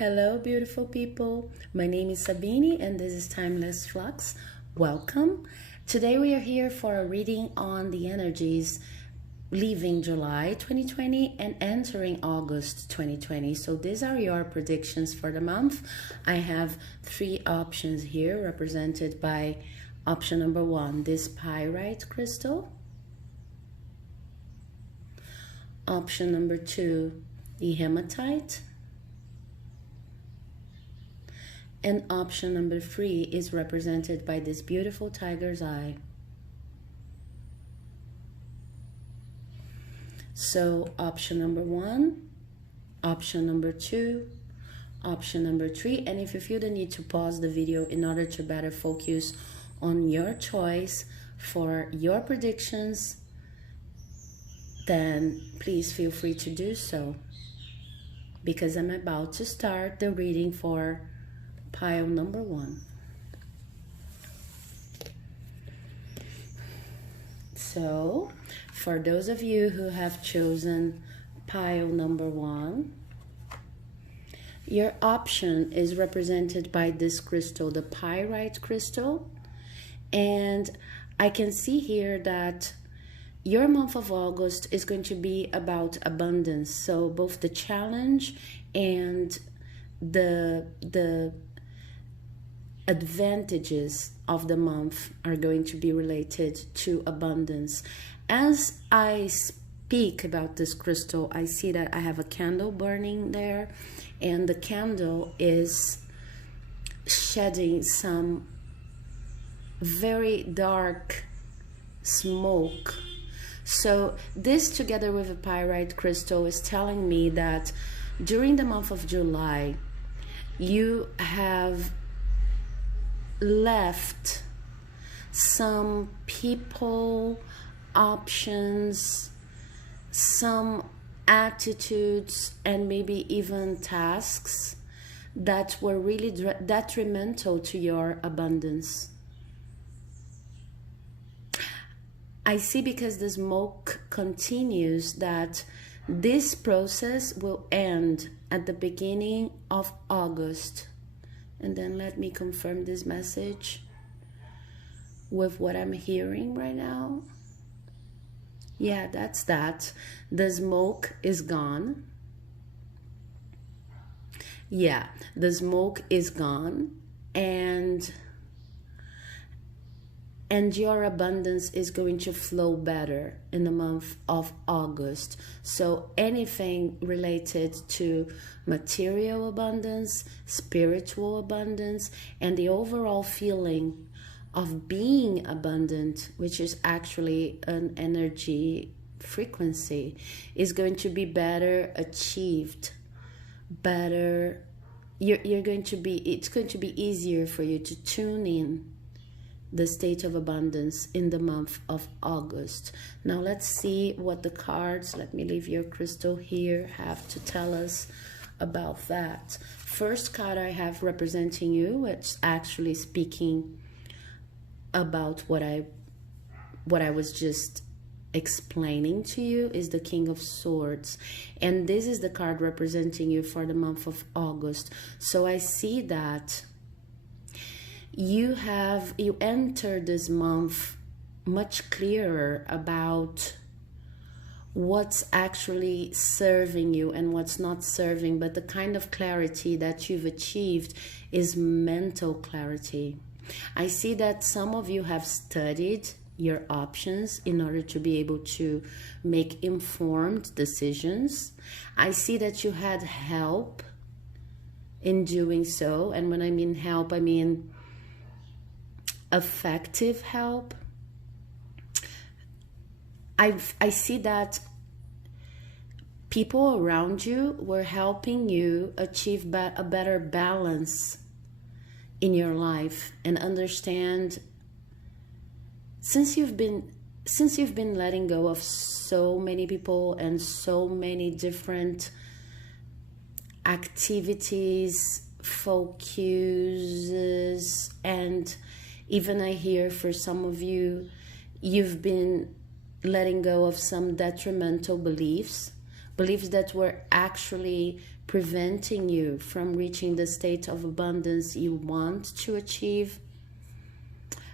Hello, beautiful people. My name is Sabine, and this is Timeless Flux. Welcome. Today, we are here for a reading on the energies leaving July 2020 and entering August 2020. So, these are your predictions for the month. I have three options here, represented by option number one, this pyrite crystal. Option number two, the hematite. And option number three is represented by this beautiful tiger's eye. So option number one, option number two, option number three. And if you feel the need to pause the video in order to better focus on your choice for your predictions, then please feel free to do so, because I'm about to start the reading for pile number one. So, for those of you who have chosen pile number one, your option is represented by this crystal, the pyrite crystal. And I can see here that your month of August is going to be about abundance. So both the challenge and the advantages of the month are going to be related to abundance. As I speak about this crystal, I see that I have a candle burning there, and the candle is shedding some very dark smoke. So this, together with a pyrite crystal, is telling me that during the month of July, you have left some people, options, some attitudes, and maybe even tasks that were really detrimental to your abundance. I see, because the smoke continues, that this process will end at the beginning of August. And then let me confirm this message with what I'm hearing right now. Yeah, that's that. The smoke is gone. Yeah, the smoke is gone. And your abundance is going to flow better in the month of August. So anything related to material abundance, spiritual abundance, and the overall feeling of being abundant, which is actually an energy frequency, is going to be better achieved, better. It's going to be easier for you to tune in the state of abundance in the month of August. Now let's see what the cards, let me leave your crystal here, have to tell us about that. First card I have representing you, it's actually speaking about what I was just explaining to you, is the King of Swords. And this is the card representing you for the month of August. So I see that you enter this month much clearer about what's actually serving you and what's not serving. But the kind of clarity that you've achieved is mental clarity. I see that some of you have studied your options in order to be able to make informed decisions. I see that you had help in doing so. And when I mean help, I mean effective help. I see that people around you were helping you achieve a better balance in your life, and understand, since you've been letting go of so many people and so many different activities, focuses, and even I hear for some of you, you've been letting go of some detrimental beliefs that were actually preventing you from reaching the state of abundance you want to achieve.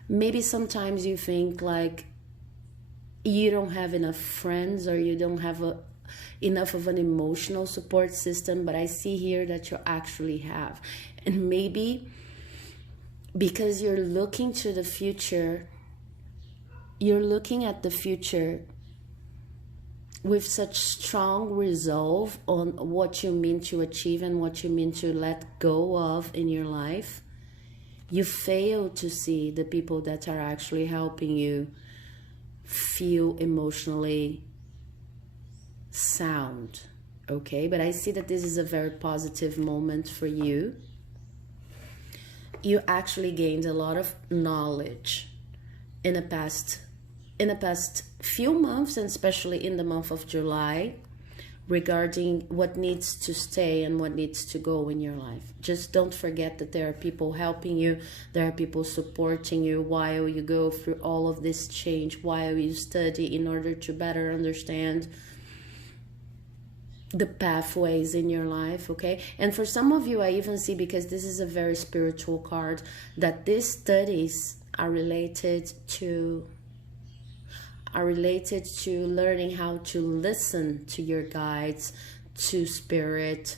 Maybe sometimes you think like you don't have enough friends, or you don't have enough of an emotional support system, but I see here that you actually have. And maybe because you're looking to the future, you're looking at the future with such strong resolve on what you mean to achieve and what you mean to let go of in your life, you fail to see the people that are actually helping you feel emotionally sound. Okay, but I see that this is a very positive moment for you. You actually gained a lot of knowledge in the past few months, and especially in the month of July, regarding what needs to stay and what needs to go in your life. Just don't forget that there are people helping you, there are people supporting you while you go through all of this change, while you study in order to better understand the pathways in your life. Okay, and for some of you, I even see, because this is a very spiritual card, that these studies are related to learning how to listen to your guides, to spirit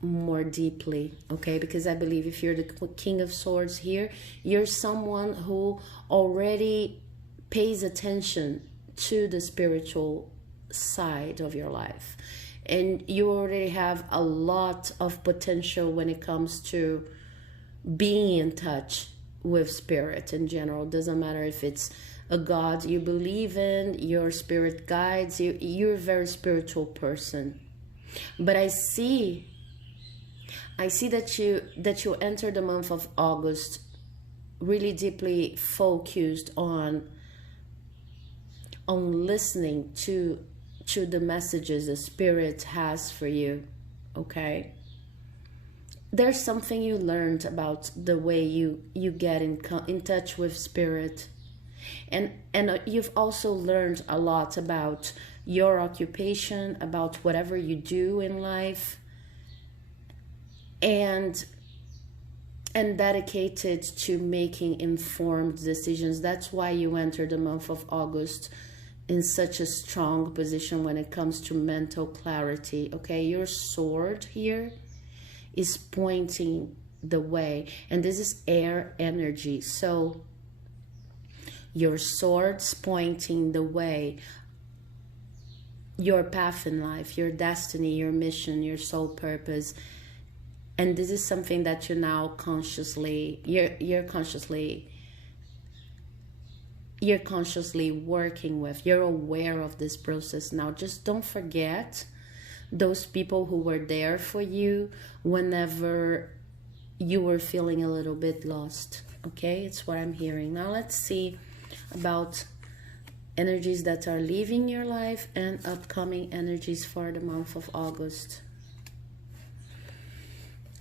more deeply. Okay, because I believe if you're the King of Swords here, you're someone who already pays attention to the spiritual side of your life, and you already have a lot of potential when it comes to being in touch with spirit in general. Doesn't matter if it's a God you believe in, your spirit guides you, you're a very spiritual person. But I see that you enter the month of August really deeply focused on listening to the messages the spirit has for you. Okay, there's something you learned about the way you get in touch with spirit, and you've also learned a lot about your occupation, about whatever you do in life, and dedicated to making informed decisions. That's why you enter the month of August in such a strong position when it comes to mental clarity. Okay, your sword here is pointing the way, and this is air energy, so your sword's pointing the way, your path in life, your destiny, your mission, your soul purpose. And this is something that you now consciously working with. You're aware of this process now. Just don't forget those people who were there for you whenever you were feeling a little bit lost. Okay, it's what I'm hearing. Now let's see about energies that are leaving your life and upcoming energies for the month of August.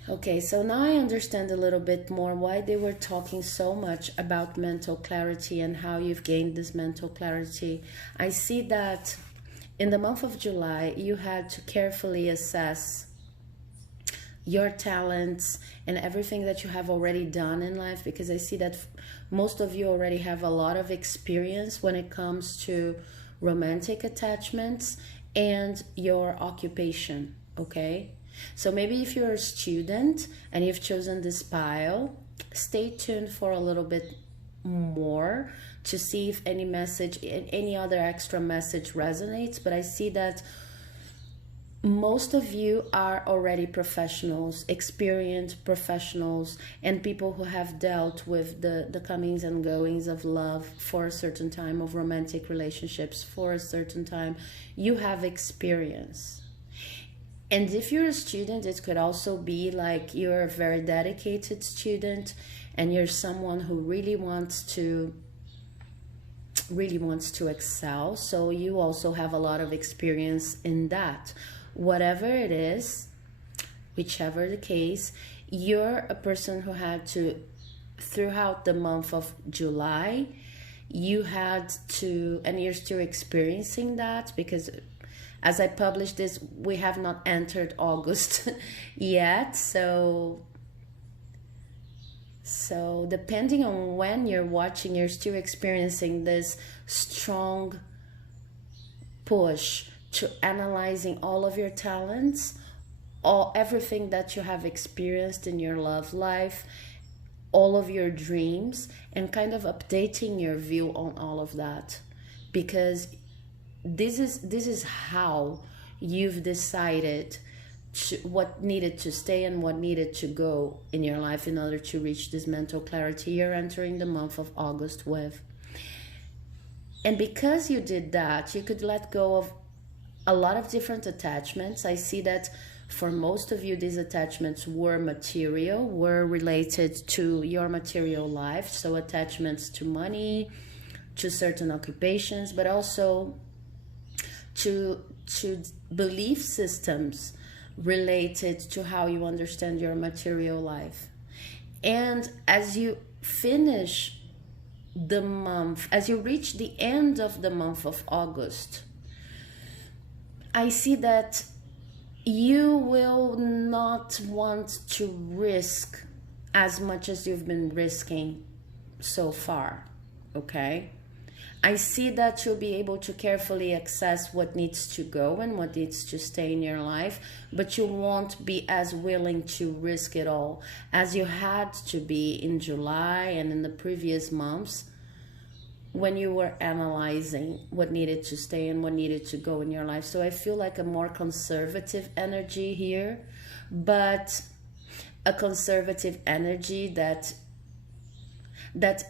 Okay, so now I understand a little bit more why they were talking so much about mental clarity and how you've gained this mental clarity. I see that in the month of July, you had to carefully assess your talents and everything that you have already done in life, because I see that most of you already have a lot of experience when it comes to romantic attachments and your occupation. Okay, so maybe if you're a student and you've chosen this pile, stay tuned for a little bit more to see if any message, any other extra message resonates. But I see that most of you are already professionals, experienced professionals, and people who have dealt with the comings and goings of love for a certain time, of romantic relationships for a certain time. You have experience. And if you're a student, it could also be like you're a very dedicated student and you're someone who really wants to excel. So you also have a lot of experience in that. Whatever it is, whichever the case, you're a person who had to, throughout the month of July, you had to, and you're still experiencing that, because As I publish this, we have not entered August yet, so depending on when you're watching, you're still experiencing this strong push to analyzing all of your talents, everything that you have experienced in your love life, all of your dreams, and kind of updating your view on all of that, because this is how you've decided what needed to stay and what needed to go in your life in order to reach this mental clarity you're entering the month of August with. And because you did that, you could let go of a lot of different attachments. I see that for most of you, these attachments were material, were related to your material life. So attachments to money, to certain occupations, but also to belief systems related to how you understand your material life. And as you finish the month, as you reach the end of the month of August, I see that you will not want to risk as much as you've been risking so far, okay? I see that you'll be able to carefully assess what needs to go and what needs to stay in your life, but you won't be as willing to risk it all as you had to be in July and in the previous months when you were analyzing what needed to stay and what needed to go in your life. So I feel like a more conservative energy here, but a conservative energy that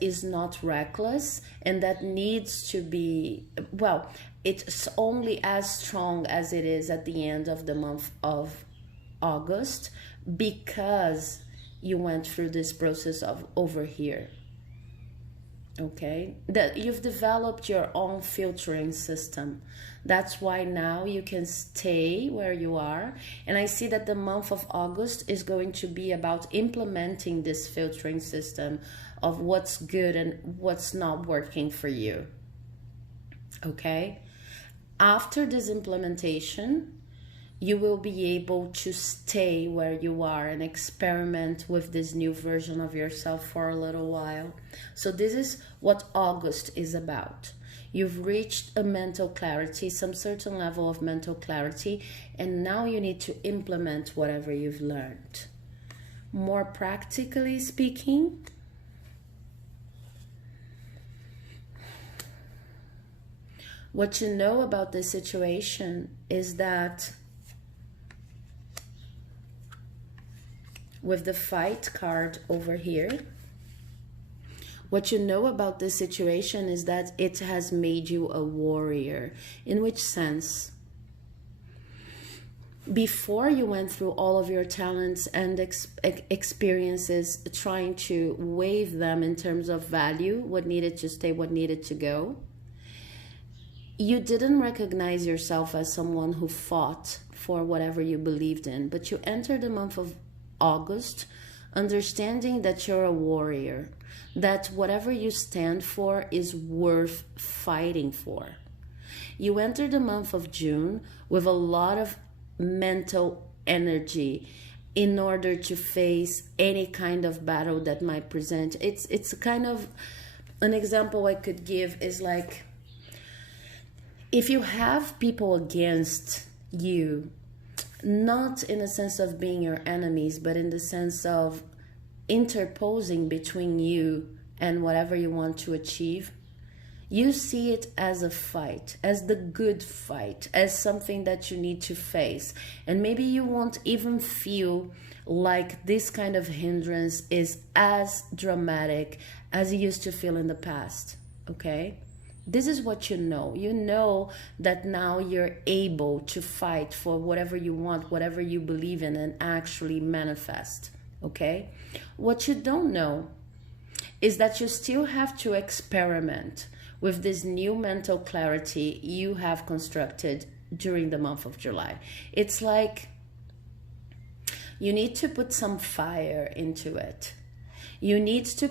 is not reckless and that needs to be, well, it's only as strong as it is at the end of the month of August because you went through this process of over here. Okay, that you've developed your own filtering system. That's why now you can stay where you are. And I see that the month of August is going to be about implementing this filtering system of what's good and what's not working for you. Okay, after this implementation, you will be able to stay where you are and experiment with this new version of yourself for a little while. So this is what August is about. You've reached a mental clarity, some certain level of mental clarity, and now you need to implement whatever you've learned. More practically speaking, what you know about this situation is that with the Fight card over here, what you know about this situation is that it has made you a warrior. In which sense? Before you went through all of your talents and experiences, trying to weigh them in terms of value, what needed to stay, what needed to go, you didn't recognize yourself as someone who fought for whatever you believed in, but you entered the month of August understanding that you're a warrior, that whatever you stand for is worth fighting for. You enter the month of June with a lot of mental energy in order to face any kind of battle that might present. It's kind of an example I could give is like, if you have people against you, not in a sense of being your enemies, but in the sense of interposing between you and whatever you want to achieve, you see it as a fight, as the good fight, as something that you need to face. And maybe you won't even feel like this kind of hindrance is as dramatic as you used to feel in the past, okay? This is what you know. You know that now you're able to fight for whatever you want, whatever you believe in, and actually manifest, okay? What you don't know is that you still have to experiment with this new mental clarity you have constructed during the month of July. It's like you need to put some fire into it. You need to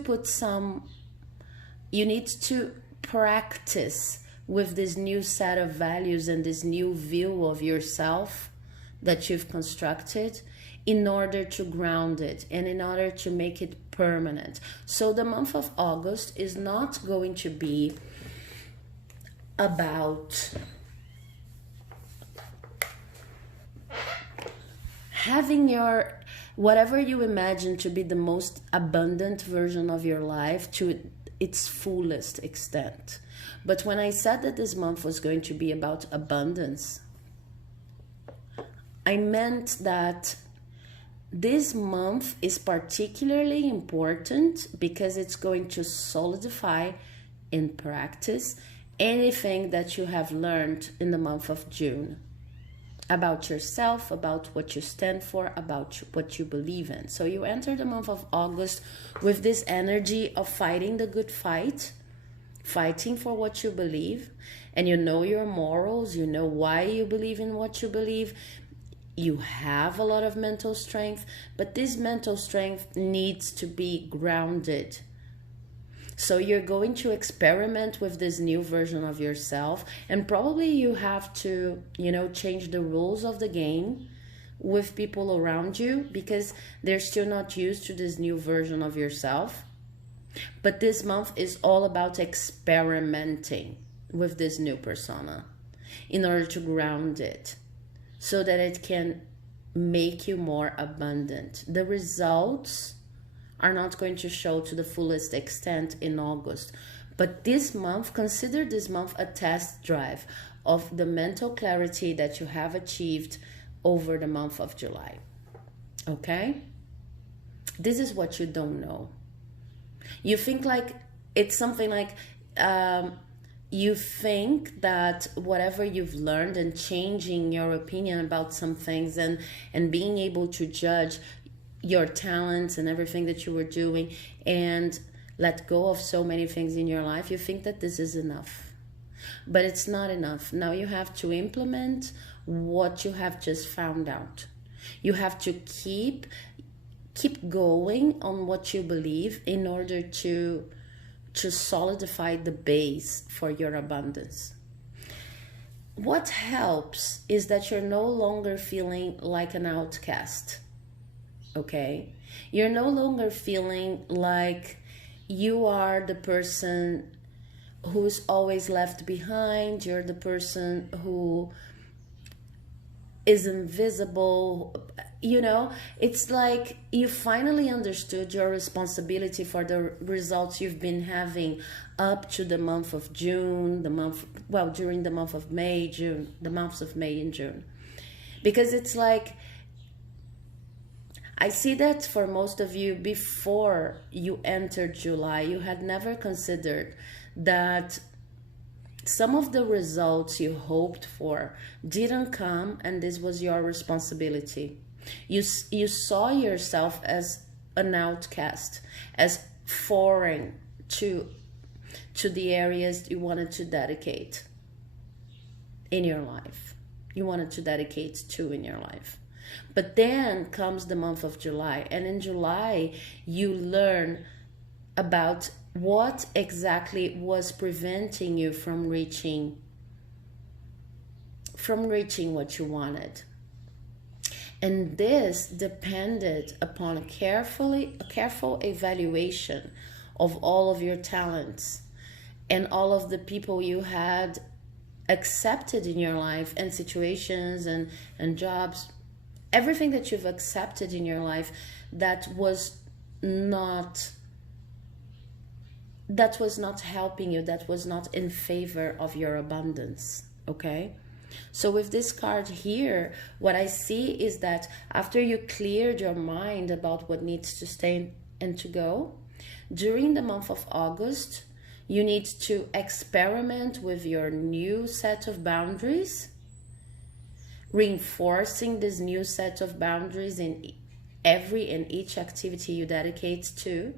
practice with this new set of values and this new view of yourself that you've constructed, in order to ground it and in order to make it permanent. So the month of August is not going to be about having your whatever you imagine to be the most abundant version of your life to its fullest extent. But when I said that this month was going to be about abundance, I meant that this month is particularly important because it's going to solidify in practice anything that you have learned in the month of June about yourself, about what you stand for, about what you believe in. So you enter the month of August with this energy of fighting the good fight, fighting for what you believe, and you know your morals, you know why you believe in what you believe. You have a lot of mental strength, but this mental strength needs to be grounded. So you're going to experiment with this new version of yourself, and probably you have to, change the rules of the game with people around you because they're still not used to this new version of yourself. But this month is all about experimenting with this new persona in order to ground it, so that it can make you more abundant. The results are not going to show to the fullest extent in August. But this month, consider this month a test drive of the mental clarity that you have achieved over the month of July. Okay? This is what you don't know. You think like it's something like you think that whatever you've learned and changing your opinion about some things and being able to judge your talents and everything that you were doing and let go of so many things in your life, you think that this is enough. But it's not enough. Now you have to implement what you have just found out. You have to keep going on what you believe in order to solidify the base for your abundance. What helps is that you're no longer feeling like an outcast. Okay? You're no longer feeling like you are the person who's always left behind. You're the person who is invisible. It's like you finally understood your responsibility for the results you've been having up to the month of June, during the month of May, June, the months of May and June. Because it's like, I see that for most of you, before you entered July, you had never considered that some of the results you hoped for didn't come, and this was your responsibility. You saw yourself as an outcast, as foreign to the areas you wanted to dedicate in your life. You wanted to dedicate to in your life. But then comes the month of July, and in July you learn about what exactly was preventing you from reaching what you wanted. And this depended upon a careful evaluation of all of your talents and all of the people you had accepted in your life and situations and jobs, everything that you've accepted in your life that was not helping you, that was not in favor of your abundance. Okay? So with this card here, what I see is that after you cleared your mind about what needs to stay and to go, during the month of August, you need to experiment with your new set of boundaries, reinforcing this new set of boundaries in every and each activity you dedicate to.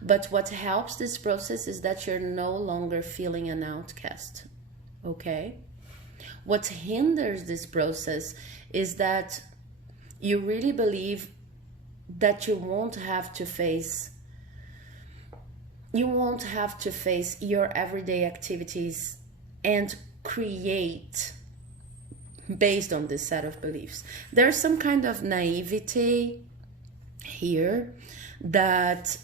But what helps this process is that you're no longer feeling an outcast. Okay? What hinders this process is that you really believe that you won't have to face your everyday activities and create based on this set of beliefs. There's some kind of naivety here that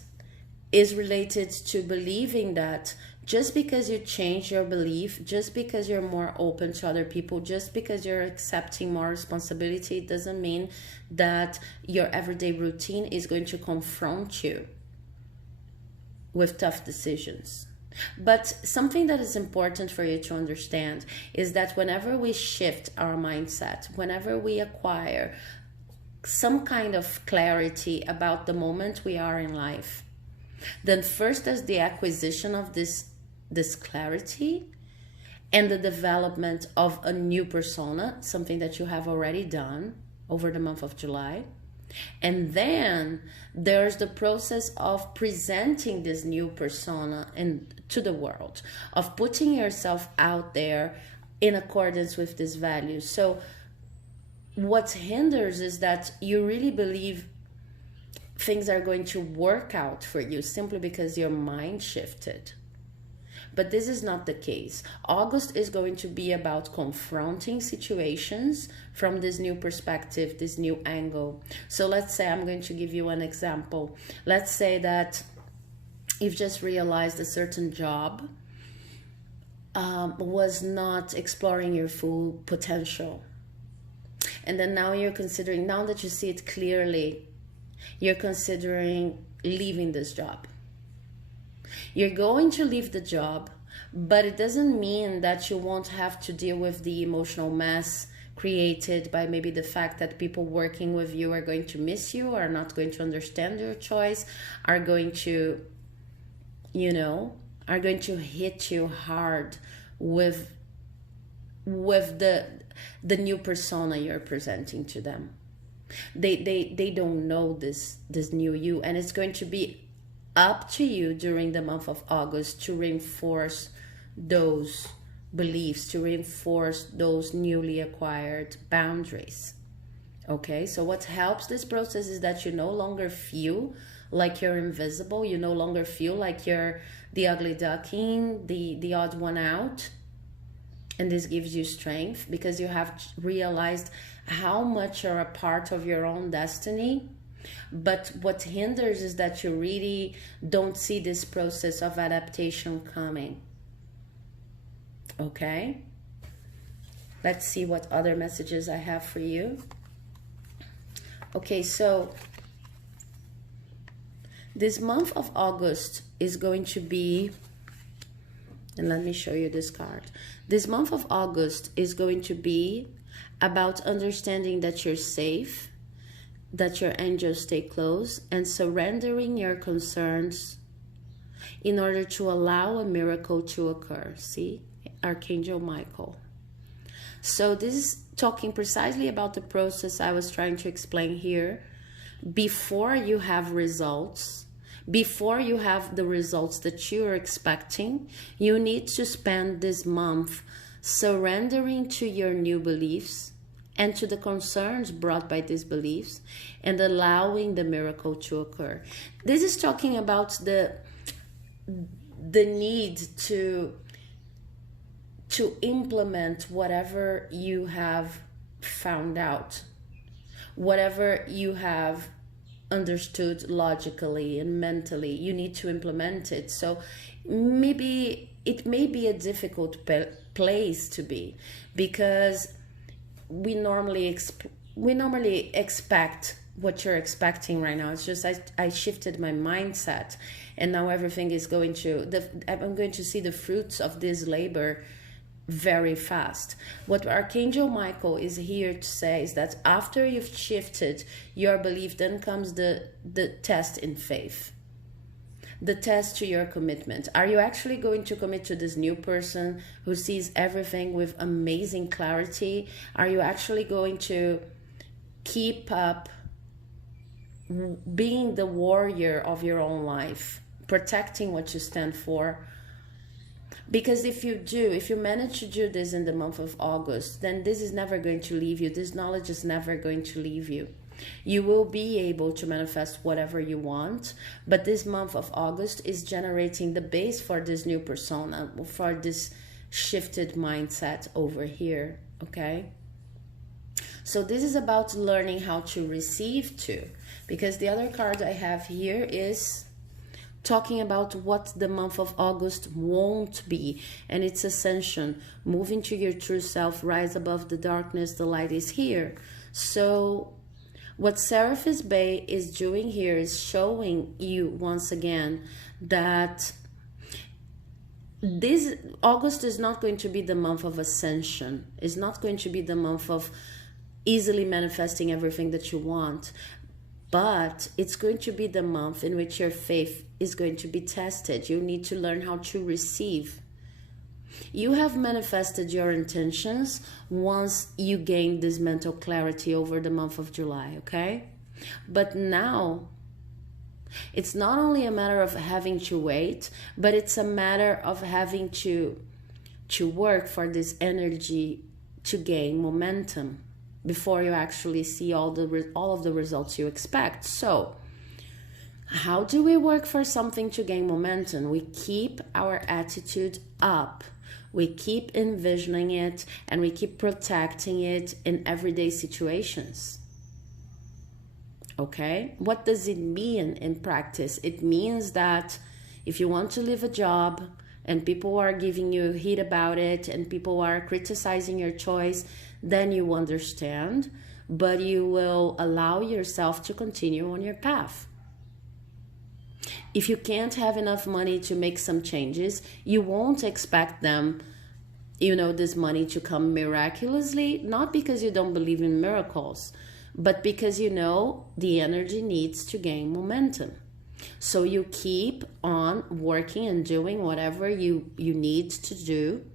is related to believing that just because you change your belief, just because you're more open to other people, just because you're accepting more responsibility, doesn't mean that your everyday routine is going to confront you with tough decisions. But something that is important for you to understand is that whenever we shift our mindset, whenever we acquire some kind of clarity about the moment we are in life, then first there's the acquisition of this clarity and the development of a new persona, something that you have already done over the month of July. And then there's the process of presenting this new persona to the world, of putting yourself out there in accordance with these values. So what hinders is that you really believe things are going to work out for you simply because your mind shifted. But this is not the case. August is going to be about confronting situations from this new perspective, this new angle. So let's say, I'm going to give you an example. Let's say that you've just realized a certain job was not exploring your full potential. And then now you're considering, now that you see it clearly, you're considering leaving this job. You're going to leave the job, but it doesn't mean that you won't have to deal with the emotional mess created by maybe the fact that people working with you are going to miss you, are not going to understand your choice, are going to, are going to hit you hard with the new persona you're presenting to them. They don't know this new you, and it's going to be up to you during the month of August to reinforce those beliefs, to reinforce those newly acquired boundaries. Okay, so what helps this process is that you no longer feel like you're invisible. You no longer feel like you're the ugly duckling, the odd one out. And this gives you strength because you have realized how much you're a part of your own destiny. But what hinders is that you really don't see this process of adaptation coming. Okay? Let's see what other messages I have for you. Okay, so this month of August is going to be, and let me show you this card. This month of August is going to be about understanding that you're safe, that your angels stay close, and surrendering your concerns in order to allow a miracle to occur. See? Archangel Michael. So this is talking precisely about the process I was trying to explain here. Before you have results, before you have the results that you're expecting, you need to spend this month surrendering to your new beliefs and to the concerns brought by these beliefs and allowing the miracle to occur. This is talking about the need to implement whatever you have found out, whatever you have understood logically and mentally. You need to implement it. So maybe it may be a difficult place to be, because we normally expect what you're expecting right now. It's just I shifted my mindset, and now everything is going to I'm going to see the fruits of this labor very fast. What Archangel Michael is here to say is that after you've shifted your belief, then comes the test in faith, the test to your commitment. Are you actually going to commit to this new person who sees everything with amazing clarity? Are you actually going to keep up being the warrior of your own life, protecting what you stand for? Because if you manage to do this in the month of August, then this is never going to leave you. This knowledge is never going to leave you. You will be able to manifest whatever you want, but this month of August is generating the base for this new persona, for this shifted mindset over here, okay? So this is about learning how to receive too, because the other card I have here is talking about what the month of August won't be, and it's ascension, move into your true self, rise above the darkness, the light is here. So what Seraphis Bay is doing here is showing you once again that this August is not going to be the month of ascension. It's not going to be the month of easily manifesting everything that you want, but it's going to be the month in which your faith is going to be tested. You need to learn how to receive. You have manifested your intentions once you gain this mental clarity over the month of July, okay? But now it's not only a matter of having to wait, but it's a matter of having to work for this energy to gain momentum before you actually see all of the results you expect. So how do we work for something to gain momentum? We keep our attitude up. We keep envisioning it, and we keep protecting it in everyday situations. Okay? What does it mean in practice? It means that if you want to leave a job and people are giving you heat about it and people are criticizing your choice, then you understand, but you will allow yourself to continue on your path. If you can't have enough money to make some changes, you won't expect them, this money to come miraculously, not because you don't believe in miracles, but because the energy needs to gain momentum. So you keep on working and doing whatever you need to do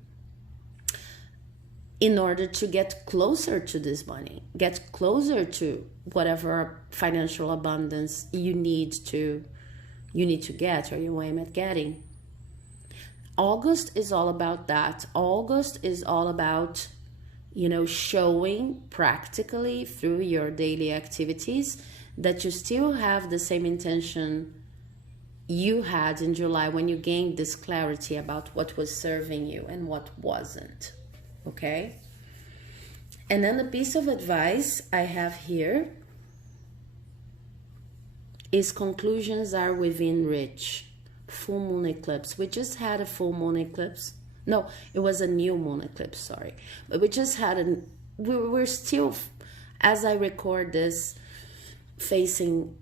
in order to get closer to this money, get closer to whatever financial abundance you need to get, or you aim at getting. August is all about that. August is all about, showing practically through your daily activities that you still have the same intention you had in July when you gained this clarity about what was serving you and what wasn't. Okay? And then the piece of advice I have here is conclusions are within reach. Full moon eclipse. We just had a full moon eclipse. No, it was a new moon eclipse, sorry. But we just had we're still, as I record this, facing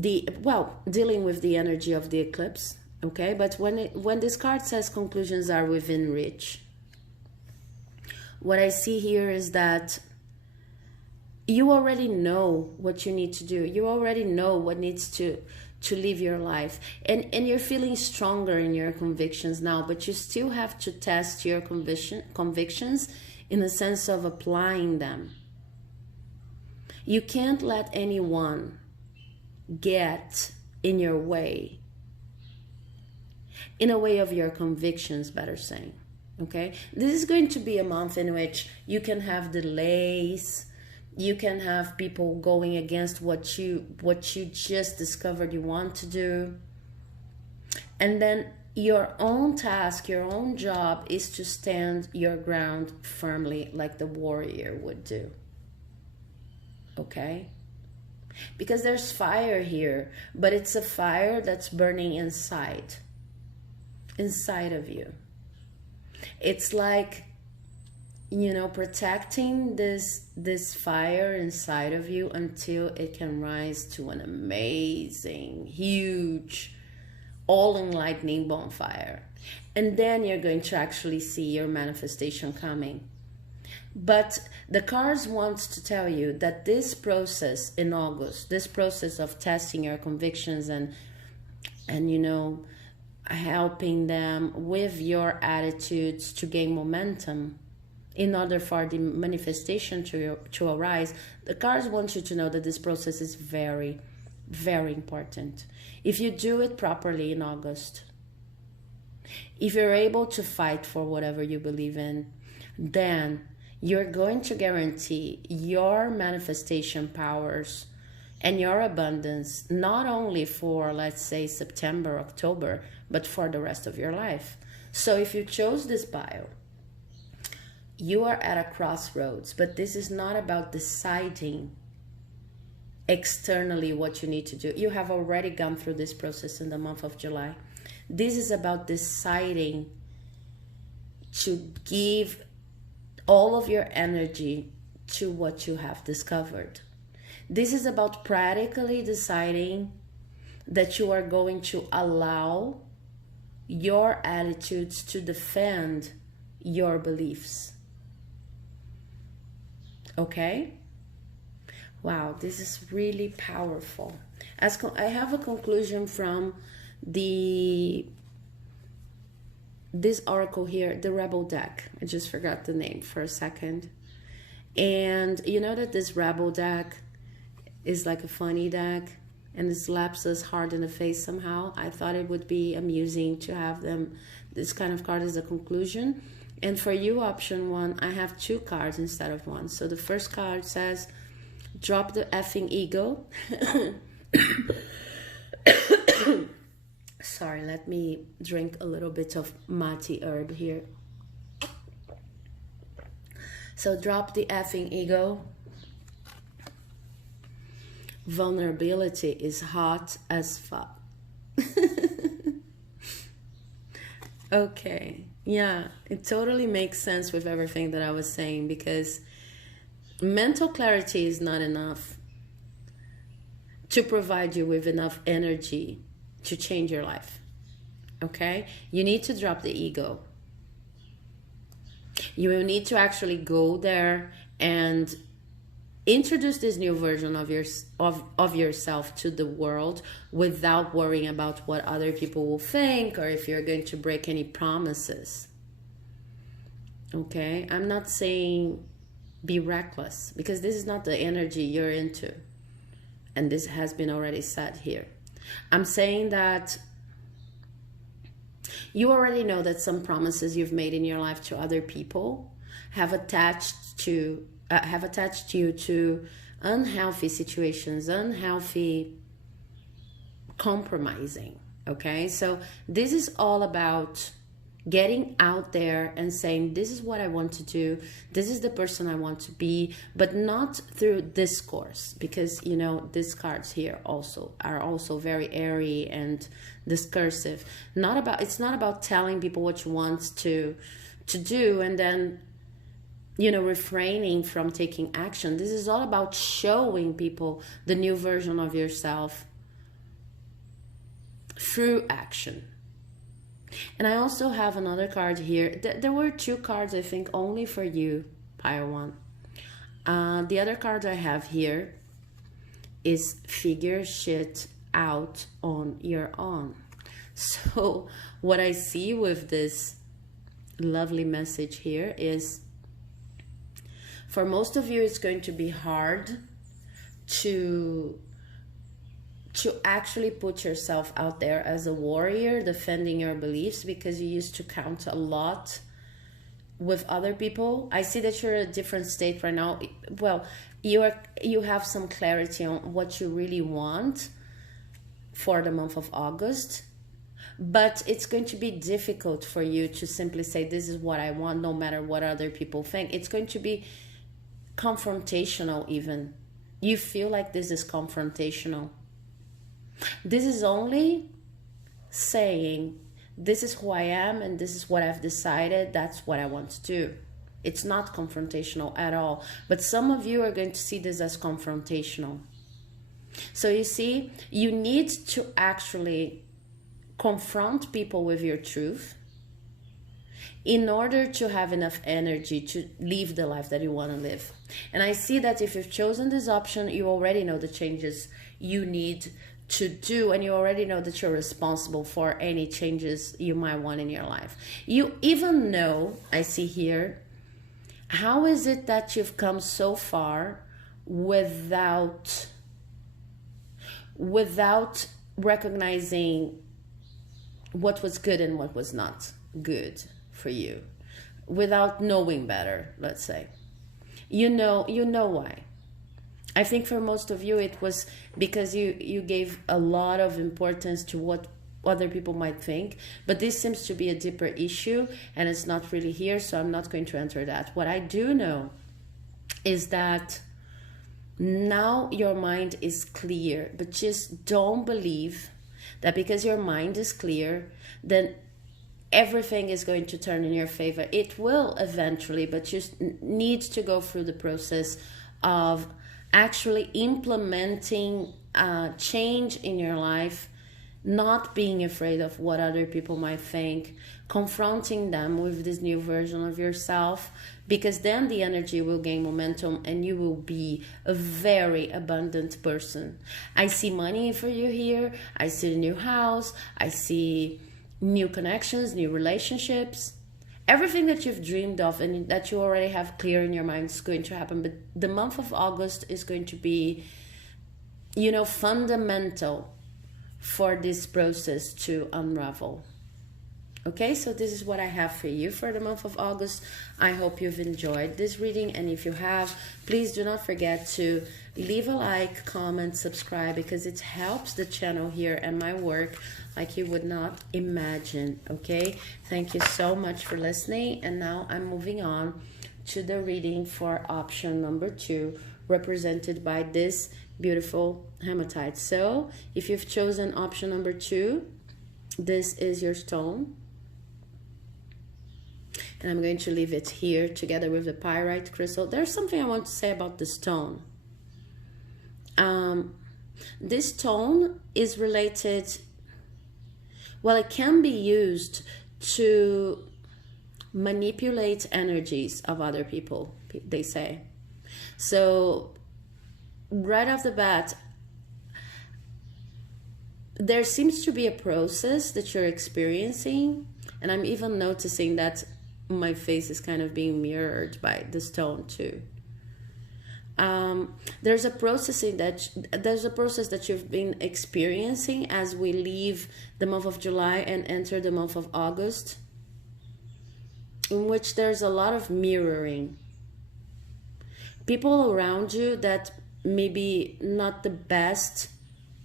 dealing with the energy of the eclipse, okay? But when this card says conclusions are within reach, what I see here is that you already know what you need to do. You already know what needs to live your life. And you're feeling stronger in your convictions now, but you still have to test your convictions in the sense of applying them. You can't let anyone get in your way, in a way of your convictions, better saying. Okay? This is going to be a month in which you can have delays. You can have people going against what you just discovered you want to do. And then your own task, your own job is to stand your ground firmly like the warrior would do. Okay? Because there's fire here, but it's a fire that's burning inside of you. It's like, protecting this fire inside of you until it can rise to an amazing, huge, all-enlightening bonfire. And then you're going to actually see your manifestation coming. But the cards want to tell you that this process in August, this process of testing your convictions and helping them with your attitudes to gain momentum, in order for the manifestation to arise, the cards want you to know that this process is very, very important. If you do it properly in August, if you're able to fight for whatever you believe in, then you're going to guarantee your manifestation powers and your abundance, not only for, let's say, September, October, but for the rest of your life. So if you chose this bio, you are at a crossroads, but this is not about deciding externally what you need to do. You have already gone through this process in the month of July. This is about deciding to give all of your energy to what you have discovered. This is about practically deciding that you are going to allow your attitudes to defend your beliefs. Okay? Wow, this is really powerful. I have a conclusion from this oracle here, the Rebel deck. I just forgot the name for a second. And you know that this Rebel deck is like a funny deck and it slaps us hard in the face somehow. I thought it would be amusing to have this kind of card as a conclusion. And for you, option 1, I have 2 cards instead of 1. So the first card says, drop the effing ego. Sorry, let me drink a little bit of mati herb here. So drop the effing ego. Vulnerability is hot as fuck. Okay, yeah, it totally makes sense with everything that I was saying, because mental clarity is not enough to provide you with enough energy to change your life. Okay? You need to drop the ego. You will need to actually go there and introduce this new version of yourself to the world without worrying about what other people will think or if you're going to break any promises. Okay? I'm not saying be reckless, because this is not the energy you're into. And this has been already said here. I'm saying that you already know that some promises you've made in your life to other people have attached you to unhealthy situations, unhealthy compromising. Okay, so this is all about getting out there and saying, this is what I want to do, this is the person I want to be, but not through discourse, because you know these cards here are also very airy and discursive. It's not about telling people what you want to do and then, you know, refraining from taking action. This is all about showing people the new version of yourself through action. And I also have another card here. There were 2 cards, I think, only for you, Pile 1. The other card I have here is figure shit out on your own. So what I see with this lovely message here is, for most of you, it's going to be hard to actually put yourself out there as a warrior defending your beliefs, because you used to count a lot with other people. I see that you're at a different state right now. Well, you have some clarity on what you really want for the month of August, but it's going to be difficult for you to simply say, this is what I want, no matter what other people think. It's going to be confrontational even. You feel like this is confrontational. This is only saying, this is who I am and this is what I've decided, that's what I want to do. It's not confrontational at all. But some of you are going to see this as confrontational. So you see, you need to actually confront people with your truth in order to have enough energy to live the life that you want to live. And I see that if you've chosen this option, you already know the changes you need to do, and you already know that you're responsible for any changes you might want in your life. You even know, I see here, how is it that you've come so far without recognizing what was good and what was not good for you, without knowing better, let's say. You know why. I think for most of you it was because you gave a lot of importance to what other people might think, but this seems to be a deeper issue and it's not really here, so I'm not going to enter that. What I do know is that now your mind is clear, but just don't believe that because your mind is clear, then everything is going to turn in your favor. It will eventually, but you need to go through the process of actually implementing change in your life, not being afraid of what other people might think, confronting them with this new version of yourself, because then the energy will gain momentum and you will be a very abundant person. I see money for you here. I see a new house. I see new connections, new relationships. Everything that you've dreamed of and that you already have clear in your mind is going to happen. But the month of August is going to be, you know, fundamental for this process to unravel. Okay, so this is what I have for you for the month of August. I hope you've enjoyed this reading, and if you have, please do not forget to leave a like, comment, subscribe, because it helps the channel here and my work like you would not imagine. Okay, thank you so much for listening, and now I'm moving on to the reading for option number 2, represented by this beautiful hematite. So if you've chosen option number 2, this is your stone, and I'm going to leave it here together with the pyrite crystal. There's something I want to say about the stone. This stone is related, well, it can be used to manipulate energies of other people, they say. So right off the bat, there seems to be a process that you're experiencing, and I'm even noticing that my face is kind of being mirrored by the stone too. There's a process that you've been experiencing as we leave the month of July and enter the month of August, in which there's a lot of mirroring. People around you that maybe not the best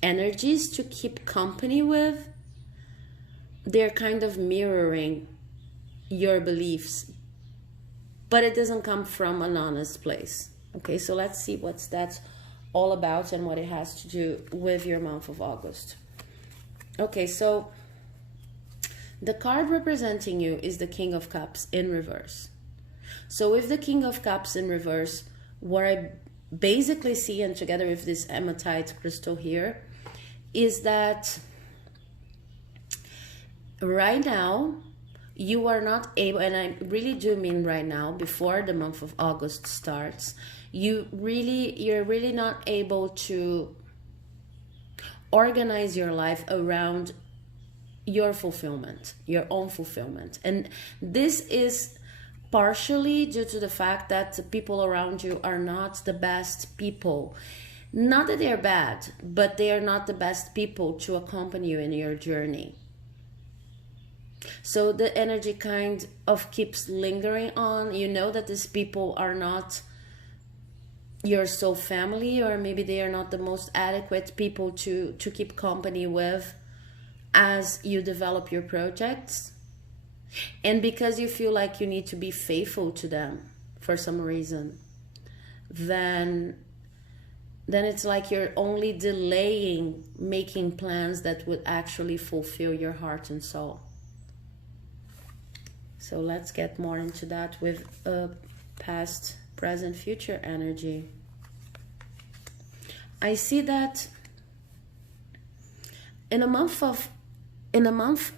energies to keep company with, they're kind of mirroring your beliefs, but it doesn't come from an honest place. Okay, so let's see what's that all about and what it has to do with your month of August. Okay, so the card representing you is the King of Cups in reverse. So with the King of Cups in reverse, what I basically see, and together with this hematite crystal here, is that right now you are not able, and I really do mean right now, before the month of August starts, you're really not able to organize your life around your fulfillment, your own fulfillment. And this is partially due to the fact that the people around you are not the best people. Not that they're bad, but they are not the best people to accompany you in your journey. So the energy kind of keeps lingering on. You know that these people are not your soul family, or maybe they are not the most adequate people to keep company with as you develop your projects. And because you feel like you need to be faithful to them for some reason, then it's like you're only delaying making plans that would actually fulfill your heart and soul. So let's get more into that with past, present, future energy. I see that in the month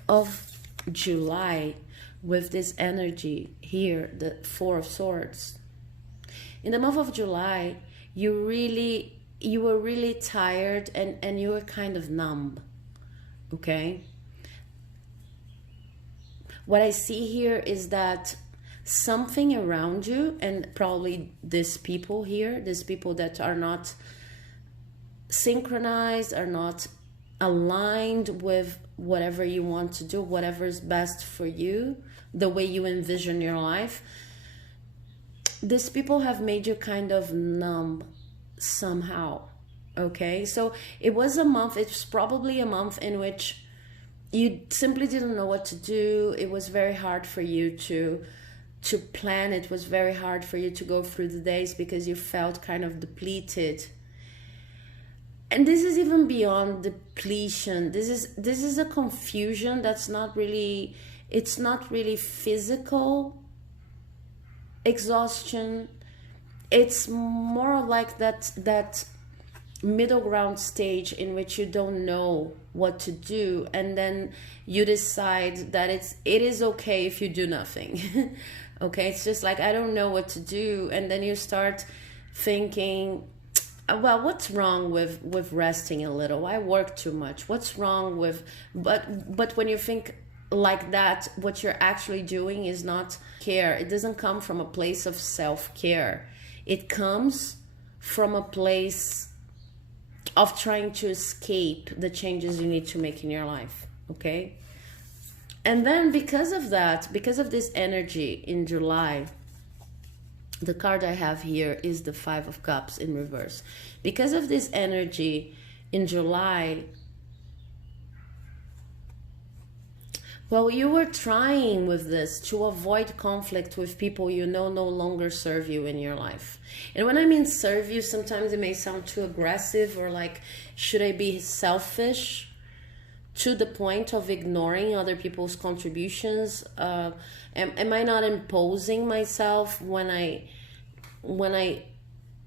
of July, with this energy here, the Four of Swords, in the month of July, you were really tired and you were kind of numb. Okay? What I see here is that something around you, and probably these people here, these people that are not synchronized, are not aligned with whatever you want to do, whatever is best for you, the way you envision your life, these people have made you kind of numb somehow. Okay, so it was probably a month in which you simply didn't know what to do. It was very hard for you to plan. It was very hard for you to go through the days because you felt kind of depleted. And this is even beyond depletion. This is a confusion that's not really, it's not really physical exhaustion. It's more like that middle ground stage in which you don't know what to do, and then you decide that it is okay if you do nothing. Okay, it's just like, I don't know what to do, and then you start thinking, well, what's wrong with resting a little? I work too much. What's wrong with, but when you think like that, what you're actually doing is not care. It doesn't come from a place of self-care. It comes from a place of trying to escape the changes you need to make in your life, okay? And then because of that, because of this energy in July, the card I have here is the Five of Cups in reverse. Because of this energy in July, well, you were trying with this to avoid conflict with people you know no longer serve you in your life. And when I mean serve you, sometimes it may sound too aggressive, or like, should I be selfish to the point of ignoring other people's contributions? Am I not imposing myself when I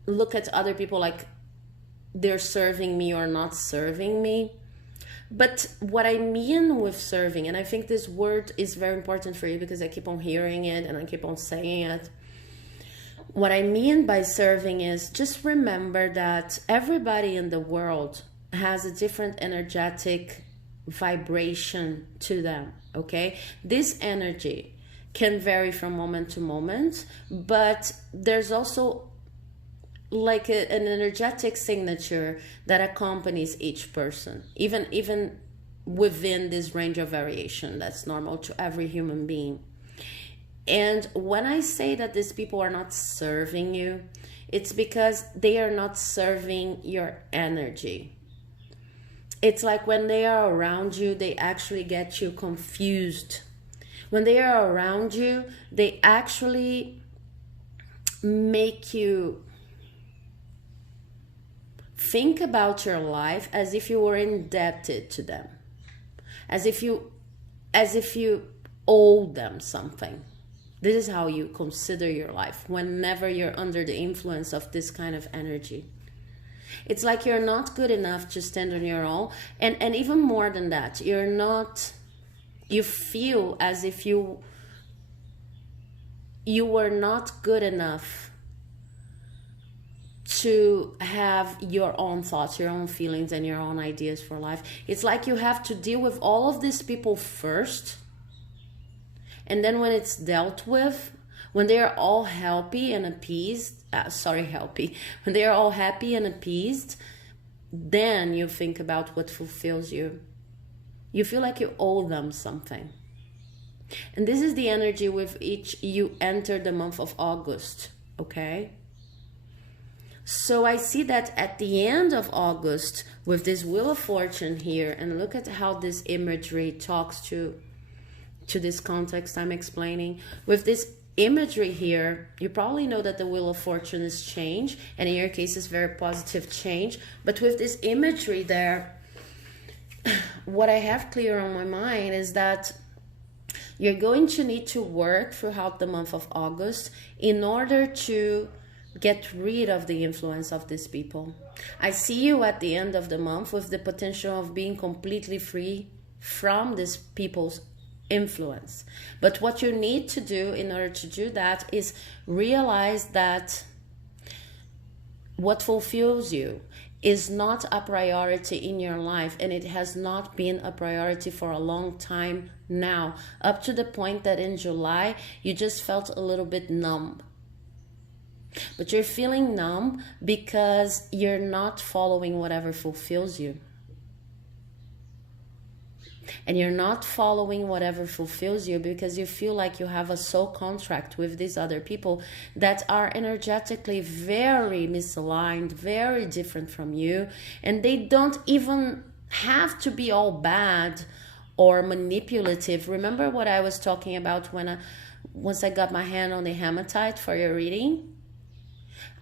look at other people like they're serving me or not serving me? But what I mean with serving, and I think this word is very important for you because I keep on hearing it and I keep on saying it. What I mean by serving is just remember that everybody in the world has a different energetic vibration to them, okay? This energy can vary from moment to moment, but there's also like an energetic signature that accompanies each person, even within this range of variation that's normal to every human being. And when I say that these people are not serving you, it's because they are not serving your energy. It's like when they are around you, they actually get you confused. When they are around you, they actually make you think about your life as if you were indebted to them, as if you owe them something. This is how you consider your life whenever you're under the influence of this kind of energy. It's like you're not good enough to stand on your own, and even more than that, you feel as if you were not good enough to have your own thoughts, your own feelings, and your own ideas for life. It's like you have to deal with all of these people first, and then when it's dealt with, when they are all happy and appeased, when they are all happy and appeased, then you think about what fulfills you. You feel like you owe them something. And this is the energy with which you enter the month of August, okay? So I see that at the end of August, with this Wheel of Fortune here, and look at how this imagery talks to this context I'm explaining. With this imagery here, you probably know that the Wheel of Fortune is change, and in your case it's very positive change. But with this imagery there, what I have clear on my mind is that you're going to need to work throughout the month of August in order to get rid of the influence of these people. I see you at the end of the month with the potential of being completely free from these people's influence. But what you need to do in order to do that is realize that what fulfills you is not a priority in your life, and it has not been a priority for a long time now, up to the point that in July you just felt a little bit numb. But you're feeling numb because you're not following whatever fulfills you. And you're not following whatever fulfills you because you feel like you have a soul contract with these other people that are energetically very misaligned, very different from you. And they don't even have to be all bad or manipulative. Remember what I was talking about once I got my hand on the hematite for your reading?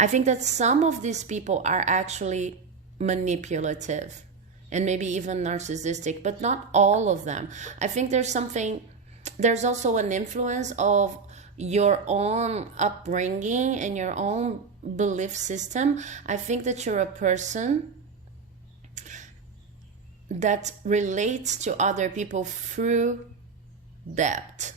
I think that some of these people are actually manipulative and maybe even narcissistic, but not all of them. I think there's also an influence of your own upbringing and your own belief system. I think that you're a person that relates to other people through debt.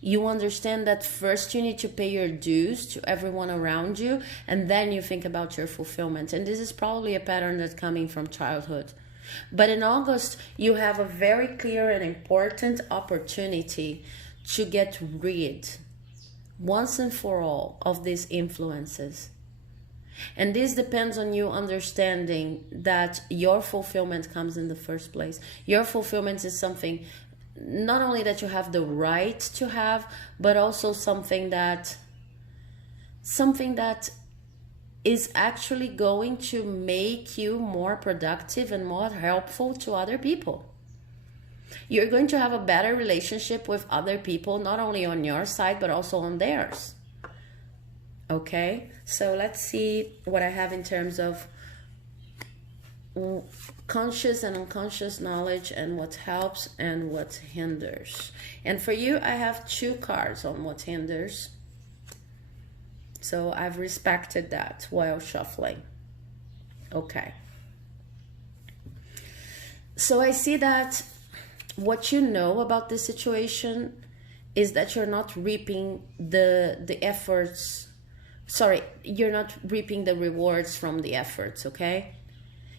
You understand that first you need to pay your dues to everyone around you, and then you think about your fulfillment. And this is probably a pattern that's coming from childhood. But in August, you have a very clear and important opportunity to get rid, once and for all, of these influences. And this depends on you understanding that your fulfillment comes in the first place. Your fulfillment is something not only that you have the right to have, but also something that is actually going to make you more productive and more helpful to other people. You're going to have a better relationship with other people, not only on your side, but also on theirs. Okay, so let's see what I have in terms of conscious and unconscious knowledge, and what helps and what hinders. And for you, I have 2 cards on what hinders. So I've respected that while shuffling. Okay. So I see that what you know about this situation is that you're not reaping the efforts. Sorry, you're not reaping the rewards from the efforts, okay?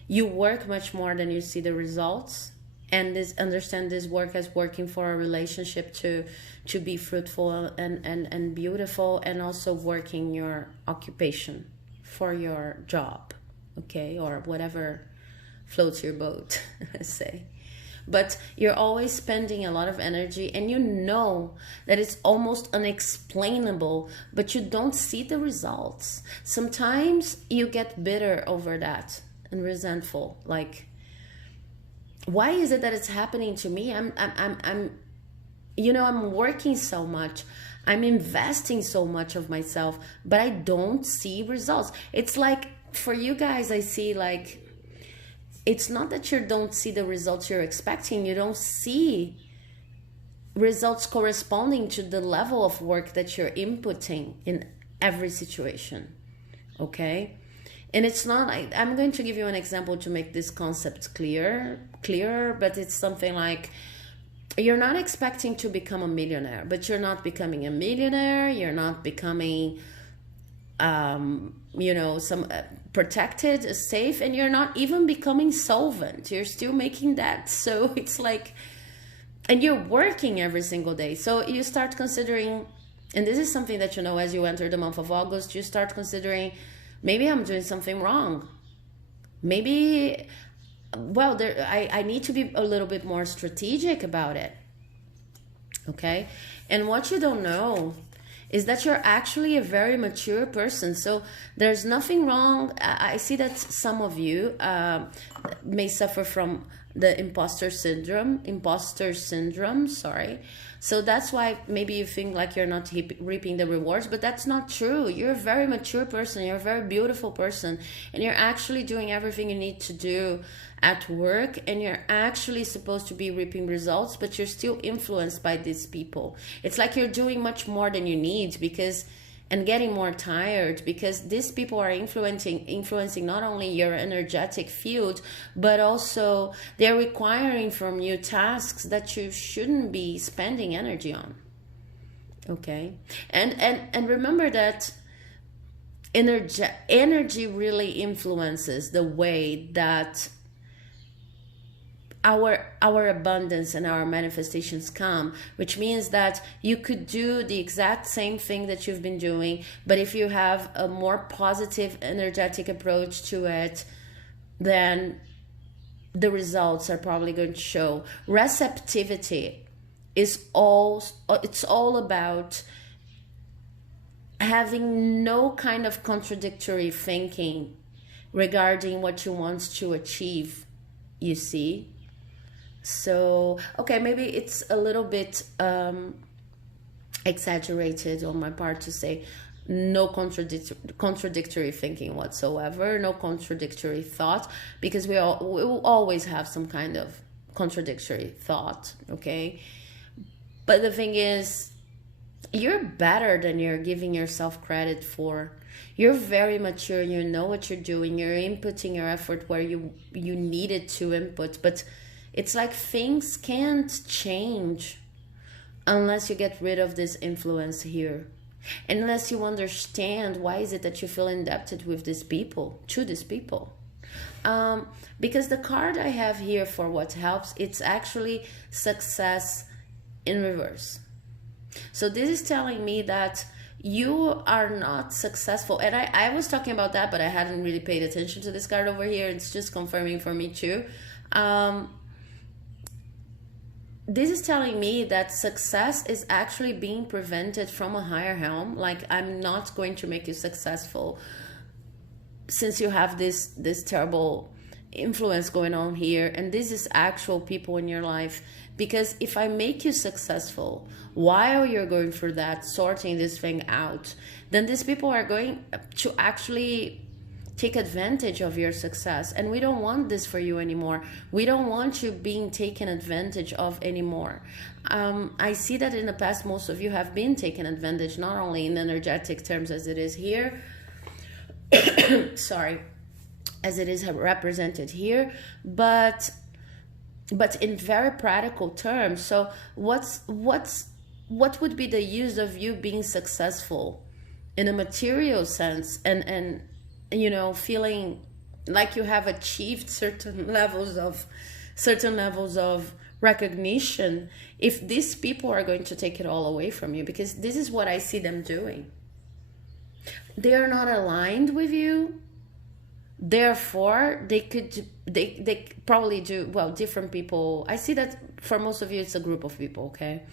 You work much more than you see the results. And understand this work as working for a relationship to be fruitful and beautiful, and also working your occupation for your job, okay, or whatever floats your boat, let's say. But you're always spending a lot of energy, and you know that it's almost unexplainable, but you don't see the results. Sometimes you get bitter over that and resentful, like, why is it that it's happening to me? I'm working so much. I'm investing so much of myself, but I don't see results. It's like, for you guys, I see, like, it's not that you don't see the results you're expecting. You don't see results corresponding to the level of work that you're inputting in every situation. Okay? And it's not, I'm going to give you an example to make this concept clearer, but it's something like, you're not expecting to become a millionaire, but you're not becoming a millionaire, you're not becoming, some protected, safe, and you're not even becoming solvent. You're still making debt. So it's like, and you're working every single day. So you start considering, and this is something that, as you enter the month of August, you start considering, maybe I'm doing something wrong. Maybe, I need to be a little bit more strategic about it. Okay? And what you don't know is that you're actually a very mature person. So there's nothing wrong. I see that some of you may suffer from the imposter syndrome, sorry. So that's why maybe you think like you're not reaping the rewards, but that's not true. You're a very mature person. You're a very beautiful person, and you're actually doing everything you need to do at work, and you're actually supposed to be reaping results, but you're still influenced by these people. It's like you're doing much more than you need and getting more tired, because these people are influencing not only your energetic field, but also they're requiring from you tasks that you shouldn't be spending energy on. Okay? And remember that energy really influences the way that our abundance and our manifestations come, which means that you could do the exact same thing that you've been doing, but if you have a more positive energetic approach to it, then the results are probably going to show. Receptivity it's all about having no kind of contradictory thinking regarding what you want to achieve, you see. So, okay, maybe it's a little bit exaggerated on my part to say no contradictory thinking whatsoever, no contradictory thought, because we will always have some kind of contradictory thought, okay? But the thing is, you're better than you're giving yourself credit for. You're very mature, you know what you're doing, you're inputting your effort where you needed to input, but it's like things can't change unless you get rid of this influence here. Unless you understand why is it that you feel indebted with these people, to these people. Because the card I have here for what helps, it's actually success in reverse. So this is telling me that you are not successful. And I was talking about that, but I hadn't really paid attention to this card over here. It's just confirming for me too. This is telling me that success is actually being prevented from a higher realm. Like, I'm not going to make you successful since you have this terrible influence going on here. And this is actual people in your life. Because if I make you successful while you're going through that, sorting this thing out, then these people are going to actually take advantage of your success. And we don't want this for you anymore. We don't want you being taken advantage of anymore. I see that in the past, most of you have been taken advantage, not only in energetic terms as it is here, sorry, as it is represented here, but in very practical terms. So what would be the use of you being successful in a material sense and you know, feeling like you have achieved certain levels of recognition if these people are going to take it all away from you? Because this is what I see them doing. They are not aligned with you. Therefore, they probably do, well, different people. I see that for most of you, it's a group of people, okay?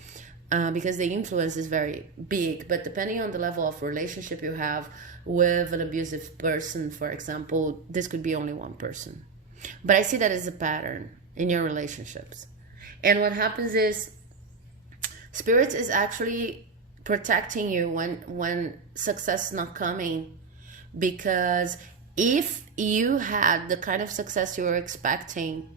Because the influence is very big, but depending on the level of relationship you have with an abusive person, for example, this could be only one person. But I see that as a pattern in your relationships. And what happens is, Spirit is actually protecting you when success is not coming, because if you had the kind of success you were expecting,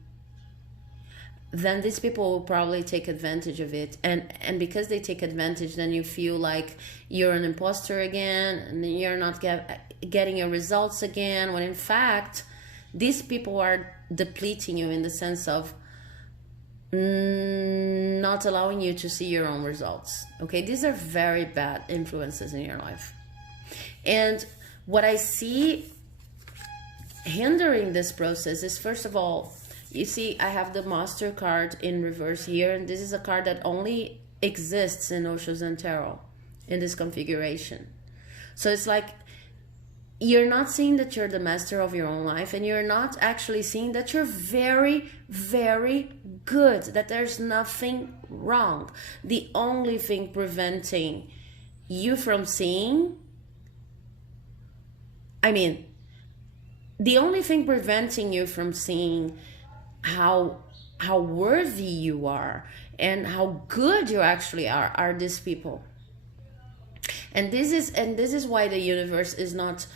then these people will probably take advantage of it. And because they take advantage, then you feel like you're an imposter again, and you're not getting your results again, when in fact, these people are depleting you in the sense of not allowing you to see your own results. Okay, these are very bad influences in your life. And what I see hindering this process is, first of all, you see, I have the Master card in reverse here, and this is a card that only exists in Osho's and Tarot in this configuration. So it's like you're not seeing that you're the master of your own life, and you're not actually seeing that you're very, very good, that there's nothing wrong. The only thing preventing you from seeing, the only thing preventing you from seeing how worthy you are and how good you actually are these people. And this is why the universe is not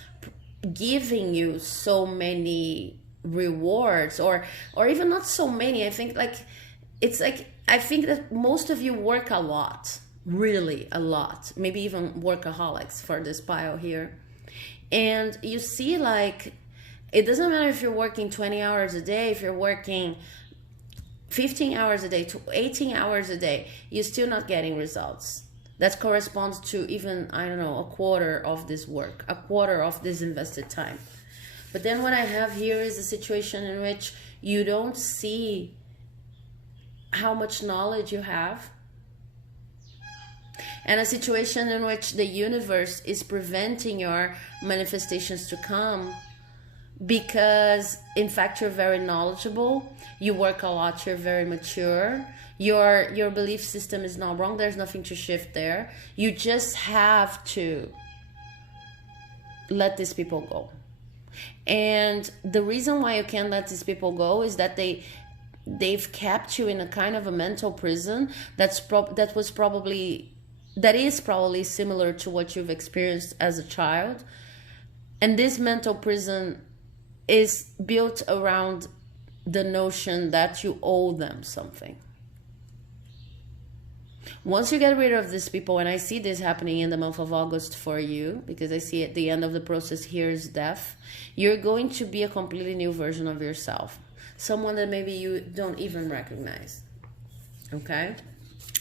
giving you so many rewards, or even not so many. I think I think that most of you work a lot, really a lot, maybe even workaholics for this pile here. And you see, like, it doesn't matter if you're working 20 hours a day, if you're working 15 hours a day to 18 hours a day, you're still not getting results. That corresponds to even, I don't know, a quarter of this work, a quarter of this invested time. But then what I have here is a situation in which you don't see how much knowledge you have, and a situation in which the universe is preventing your manifestations to come, because in fact you're very knowledgeable, you work a lot, you're very mature, your belief system is not wrong, there's nothing to shift there. You just have to let these people go. And the reason why you can't let these people go is that they've kept you in a kind of a mental prison that is probably similar to what you've experienced as a child. And this mental prison is built around the notion that you owe them something. Once you get rid of these people, and I see this happening in the month of August for you, because I see at the end of the process here is death, you're going to be a completely new version of yourself. Someone that maybe you don't even recognize. Okay?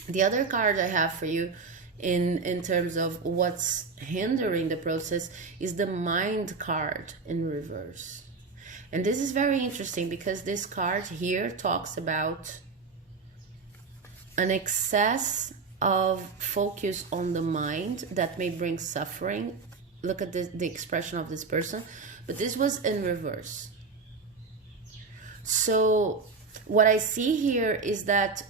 The other card I have for you in terms of what's hindering the process is the Mind card in reverse. And this is very interesting because this card here talks about an excess of focus on the mind that may bring suffering. Look at the expression of this person. But this was in reverse. So what I see here is that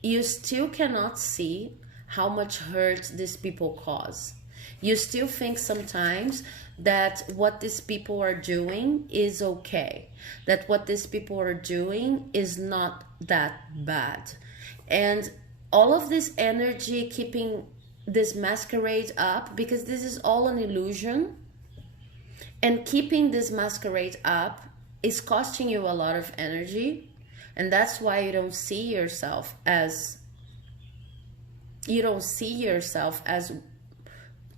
you still cannot see how much hurt these people cause. You still think sometimes that what these people are doing is okay. That what these people are doing is not that bad. And all of this energy keeping this masquerade up, because this is all an illusion, and keeping this masquerade up is costing you a lot of energy. And that's why you don't see yourself as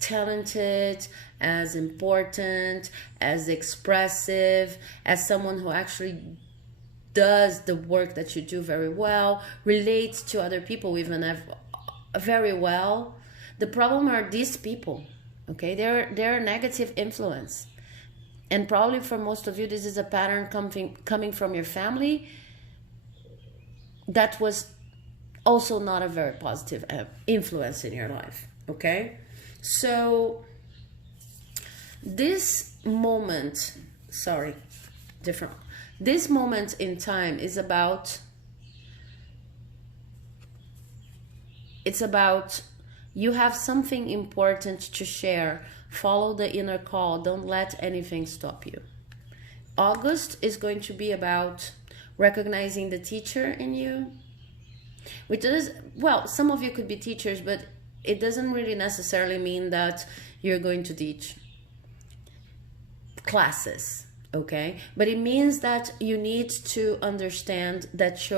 talented, as important, as expressive, as someone who actually does the work that you do very well, relates to other people even very well. The problem are these people, okay? They're a negative influence. And probably for most of you, this is a pattern coming from your family that was also not a very positive influence in your life, okay? So this moment, this moment in time is about, you have something important to share. Follow the inner call. Don't let anything stop you. August is going to be about recognizing the teacher in you, which is, well, some of you could be teachers, but it doesn't really necessarily mean that you're going to teach classes, okay? But it means that you need to understand that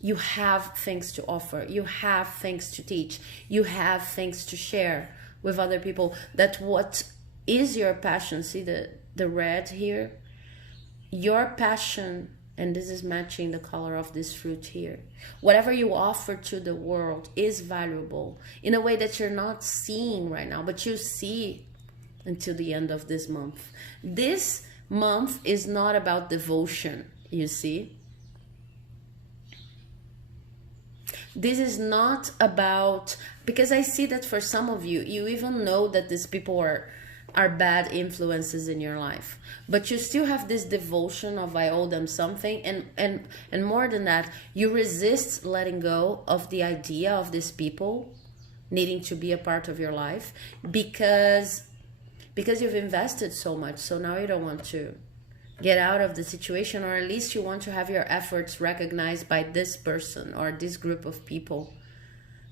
you have things to offer, you have things to teach, you have things to share with other people. That what is your passion, see the red here? Your passion, and this is matching the color of this fruit here. Whatever you offer to the world is valuable in a way that you're not seeing right now, but you see until the end of this month. This month is not about devotion, you see. This is not about, because I see that for some of you, you even know that these people are bad influences in your life, but you still have this devotion of I owe them something, and more than that, you resist letting go of the idea of these people needing to be a part of your life because you've invested so much. So now you don't want to get out of the situation, or at least you want to have your efforts recognized by this person or this group of people,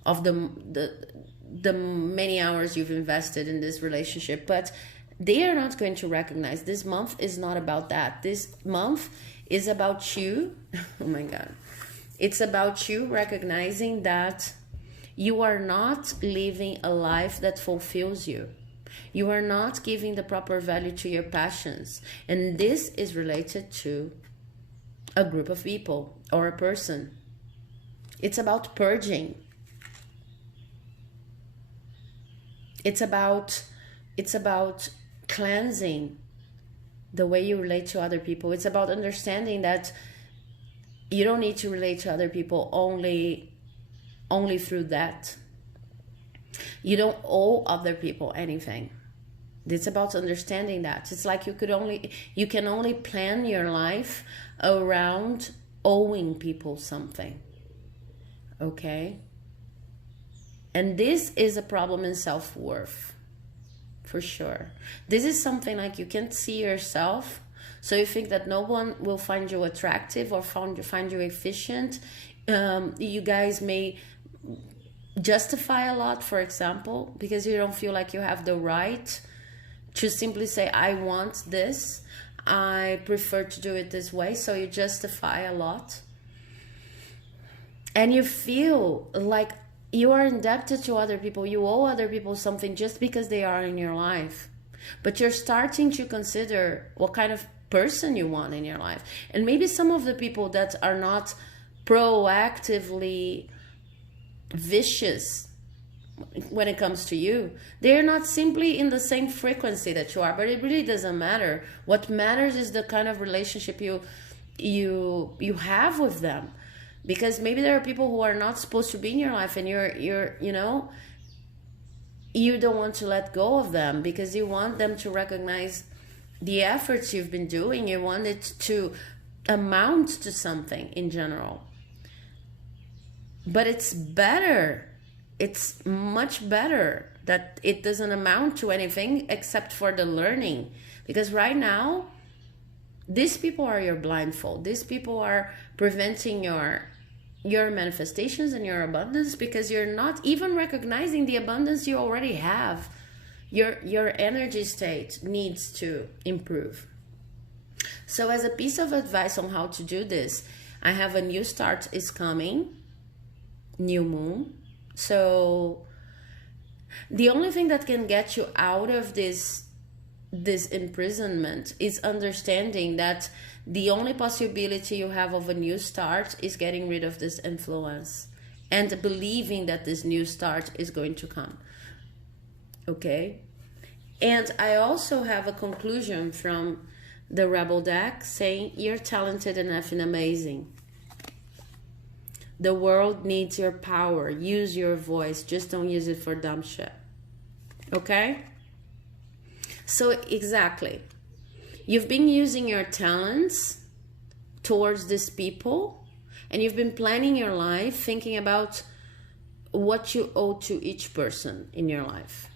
of the many hours you've invested in this relationship. But they are not going to recognize. This month is not about that. This month is about you. Oh my God. It's about you recognizing that you are not living a life that fulfills you. You are not giving the proper value to your passions. And this is related to a group of people or a person. It's about purging. It's about cleansing the way you relate to other people. It's about understanding that you don't need to relate to other people only through that. You don't owe other people anything. It's about understanding that. It's like you can only plan your life around owing people something. Okay? And this is a problem in self-worth, for sure. This is something like you can't see yourself, So you think that no one will find you attractive or find you efficient. You guys may justify a lot, for example, because you don't feel like you have the right to simply say, I want this, I prefer to do it this way. So you justify a lot. And you feel like you are indebted to other people. You owe other people something just because they are in your life. But you're starting to consider what kind of person you want in your life. And maybe some of the people that are not proactively vicious when it comes to you, they're not simply in the same frequency that you are, but it really doesn't matter. What matters is the kind of relationship you have with them, because maybe there are people who are not supposed to be in your life, and you're you know, you don't want to let go of them because you want them to recognize the efforts you've been doing. You want it to amount to something in general. But it's better, it's much better that it doesn't amount to anything except for the learning. Because right now, these people are your blindfold. These people are preventing your manifestations and your abundance, because you're not even recognizing the abundance you already have. Your energy state needs to improve. So as a piece of advice on how to do this, I have a new start is coming. New moon. So the only thing that can get you out of this imprisonment is understanding that the only possibility you have of a new start is getting rid of this influence and believing that this new start is going to come. Okay? And I also have a conclusion from the Rebel deck saying, you're talented enough and amazing. The world needs your power. Use your voice. Just don't use it for dumb shit. Okay? So exactly. You've been using your talents towards these people, and you've been planning your life thinking about what you owe to each person in your life.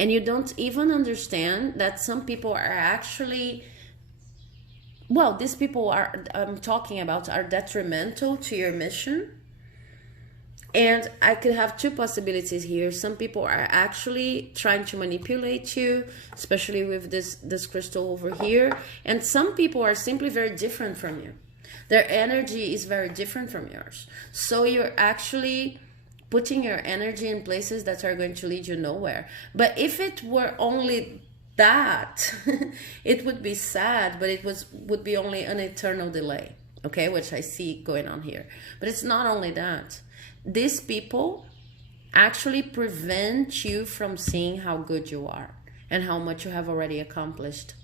And you don't even understand that some people are actually... Well, these people I'm talking about are detrimental to your mission. And I could have two possibilities here. Some people are actually trying to manipulate you, especially with this crystal over here. And some people are simply very different from you. Their energy is very different from yours. So you're actually putting your energy in places that are going to lead you nowhere. But if it were only that, it would be sad, but it would be only an eternal delay, okay, which I see going on here. But it's not only that. These people actually prevent you from seeing how good you are and how much you have already accomplished.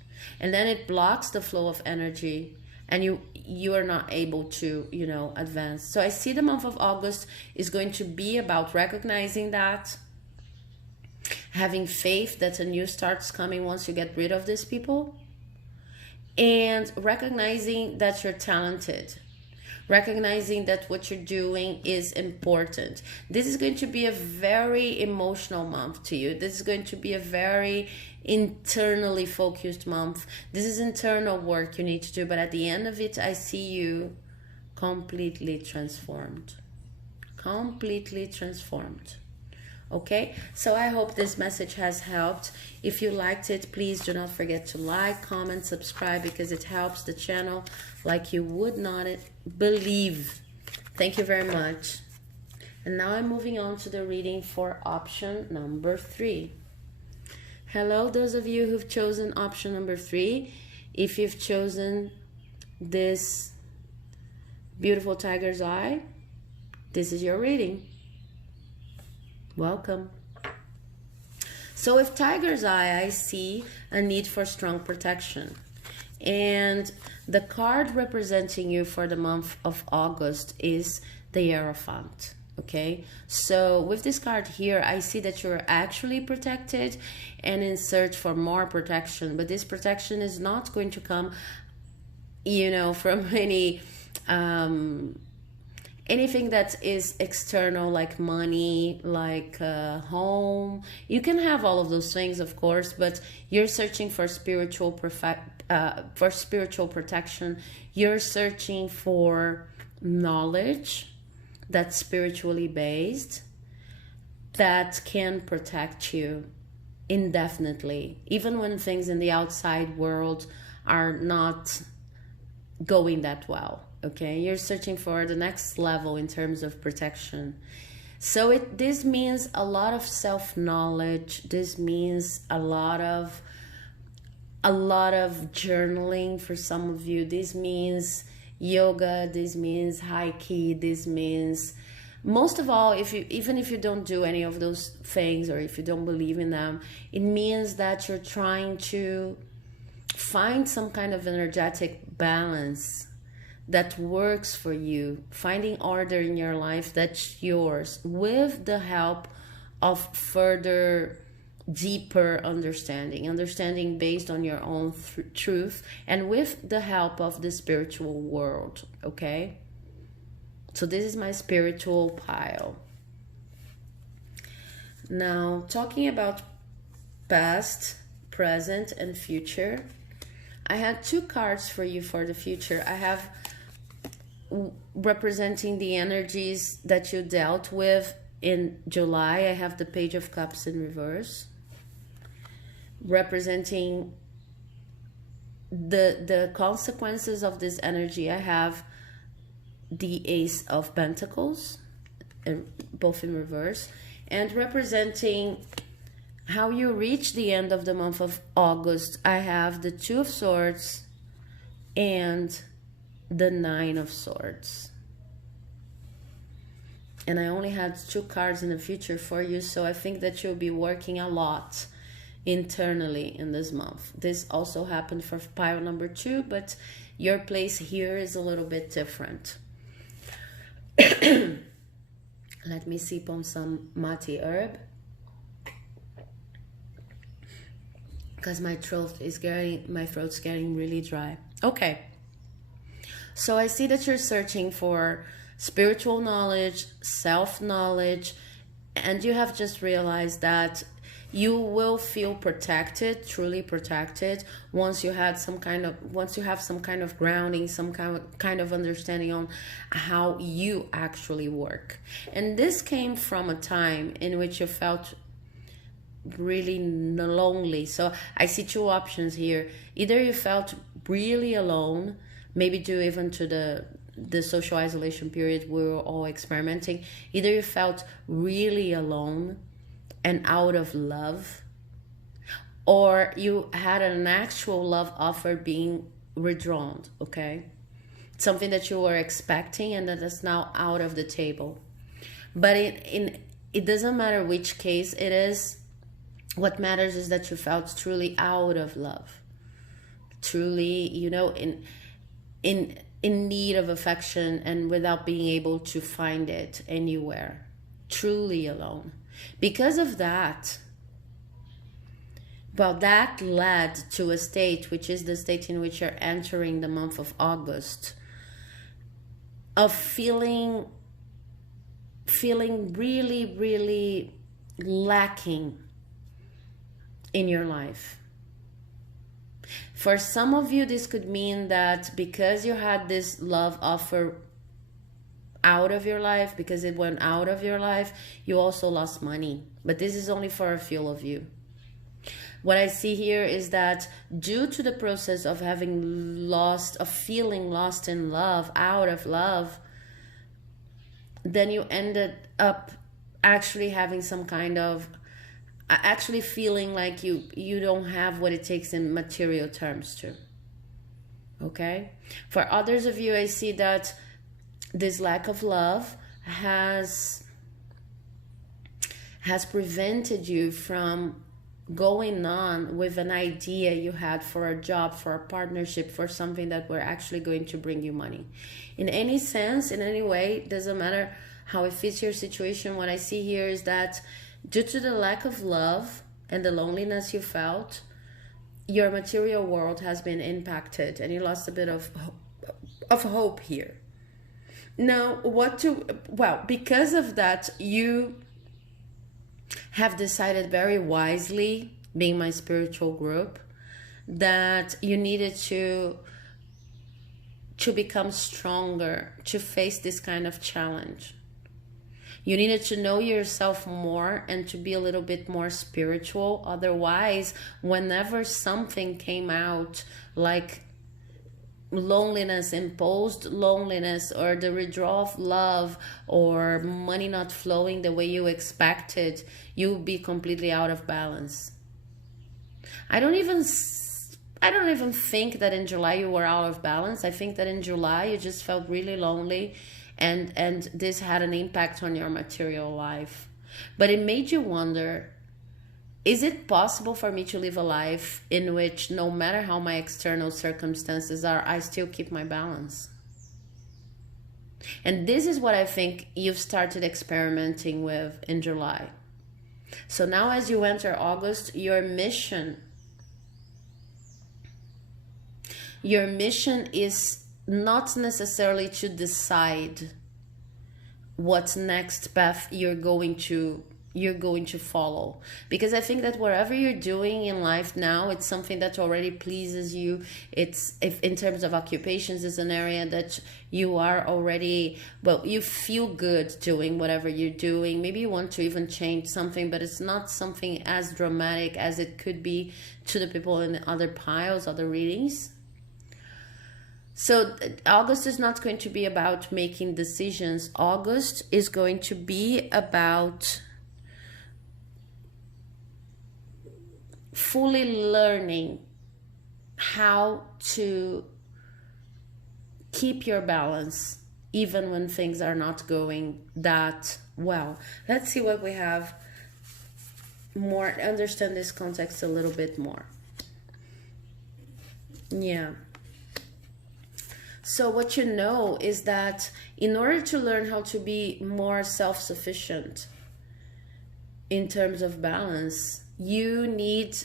And then it blocks the flow of energy, and you are not able to, you know, advance. So I see the month of August is going to be about recognizing that, having faith that a new start's coming once you get rid of these people, and recognizing that you're talented, recognizing that what you're doing is important. This is going to be a very emotional month to you. This is going to be a very internally focused month. This is internal work you need to do, but at the end of it, I see you completely transformed. Completely transformed. Okay, so I hope this message has helped. If you liked it, please do not forget to like, comment, subscribe, because it helps the channel like you would not believe. Thank you very much. And now I'm moving on to the reading for option number 3. Hello, those of you who've chosen option number 3. If you've chosen this beautiful tiger's eye, this is your reading. Welcome. So with tiger's eye, I see a need for strong protection. And the card representing you for the month of August is the Hierophant. Okay, so with this card here, I see that you're actually protected and in search for more protection. But this protection is not going to come, you know, from any... anything that is external, like money, like home. You can have all of those things, of course, but you're searching for spiritual for spiritual protection. You're searching for knowledge that's spiritually based, that can protect you indefinitely, even when things in the outside world are not going that well. Okay, you're searching for the next level in terms of protection. So this means a lot of self-knowledge. This means a lot of journaling for some of you. This means yoga. This means Reiki. This means, most of all, even if you don't do any of those things, or if you don't believe in them, it means that you're trying to find some kind of energetic balance that works for you, finding order in your life that's yours, with the help of further, deeper understanding based on your own truth, and with the help of the spiritual world. Okay, so this is my spiritual pile. Now, talking about past, present, and future, I had 2 cards for you for the future. I have representing the energies that you dealt with in July. I have the Page of Cups in reverse, representing the consequences of this energy. I have the Ace of Pentacles, both in reverse, and representing how you reach the end of the month of August. I have the Two of Swords and the Nine of Swords. And I only had 2 cards in the future for you, so I think that you'll be working a lot internally in this month. This also happened for pile number 2, but your place here is a little bit different. Let me sip on some mate herb, because my throat's getting really dry. Okay, so I see that you're searching for spiritual knowledge, self-knowledge, and you have just realized that you will feel protected, truly protected, once you have some kind of grounding, some kind of understanding on how you actually work. And this came from a time in which you felt really lonely. So I see 2 options here. Either you felt really alone, maybe due even to the social isolation period we were all experimenting. Either you felt really alone and out of love, or you had an actual love offer being withdrawn. Okay, something that you were expecting and that is now out of the table. But it doesn't matter which case it is. What matters is that you felt truly out of love, truly, in need of affection, and without being able to find it anywhere, truly alone. Because of that, well, that led to a state, which is the state in which you're entering the month of August, of feeling really, really lacking in your life. For some of you, this could mean that because you had this love offer out of your life, because it went out of your life, you also lost money. But this is only for a few of you. What I see here is that due to the process of feeling lost in love, out of love, then you ended up actually having some kind of, actually feeling like you don't have what it takes in material terms too. Okay? For others of you, I see that this lack of love has prevented you from going on with an idea you had for a job, for a partnership, for something that were actually going to bring you money. In any sense, in any way, doesn't matter how it fits your situation. What I see here is that due to the lack of love and the loneliness you felt, your material world has been impacted and you lost a bit of hope here. Now, because of that, you have decided very wisely, being my spiritual group, that you needed to become stronger to face this kind of challenge. You needed to know yourself more and to be a little bit more spiritual. Otherwise, whenever something came out like loneliness, imposed loneliness, or the withdrawal of love, or money not flowing the way you expected, you would be completely out of balance. I don't even think that in July you were out of balance. I think that in July you just felt really lonely, and this had an impact on your material life. But it made you wonder, is it possible for me to live a life in which no matter how my external circumstances are, I still keep my balance? And this is what I think you've started experimenting with in July. So now as you enter August, your mission is not necessarily to decide what next path you're going to follow, because I think that whatever you're doing in life now, it's something that already pleases you. It's, if in terms of occupations, is an area that you are already, well, you feel good doing whatever you're doing. Maybe you want to even change something, but it's not something as dramatic as it could be to the people in other piles, other readings. So August is not going to be about making decisions. August is going to be about fully learning how to keep your balance even when things are not going that well. Let's see what we have more, understand this context a little bit more. Yeah. So what you know is that in order to learn how to be more self-sufficient in terms of balance, you need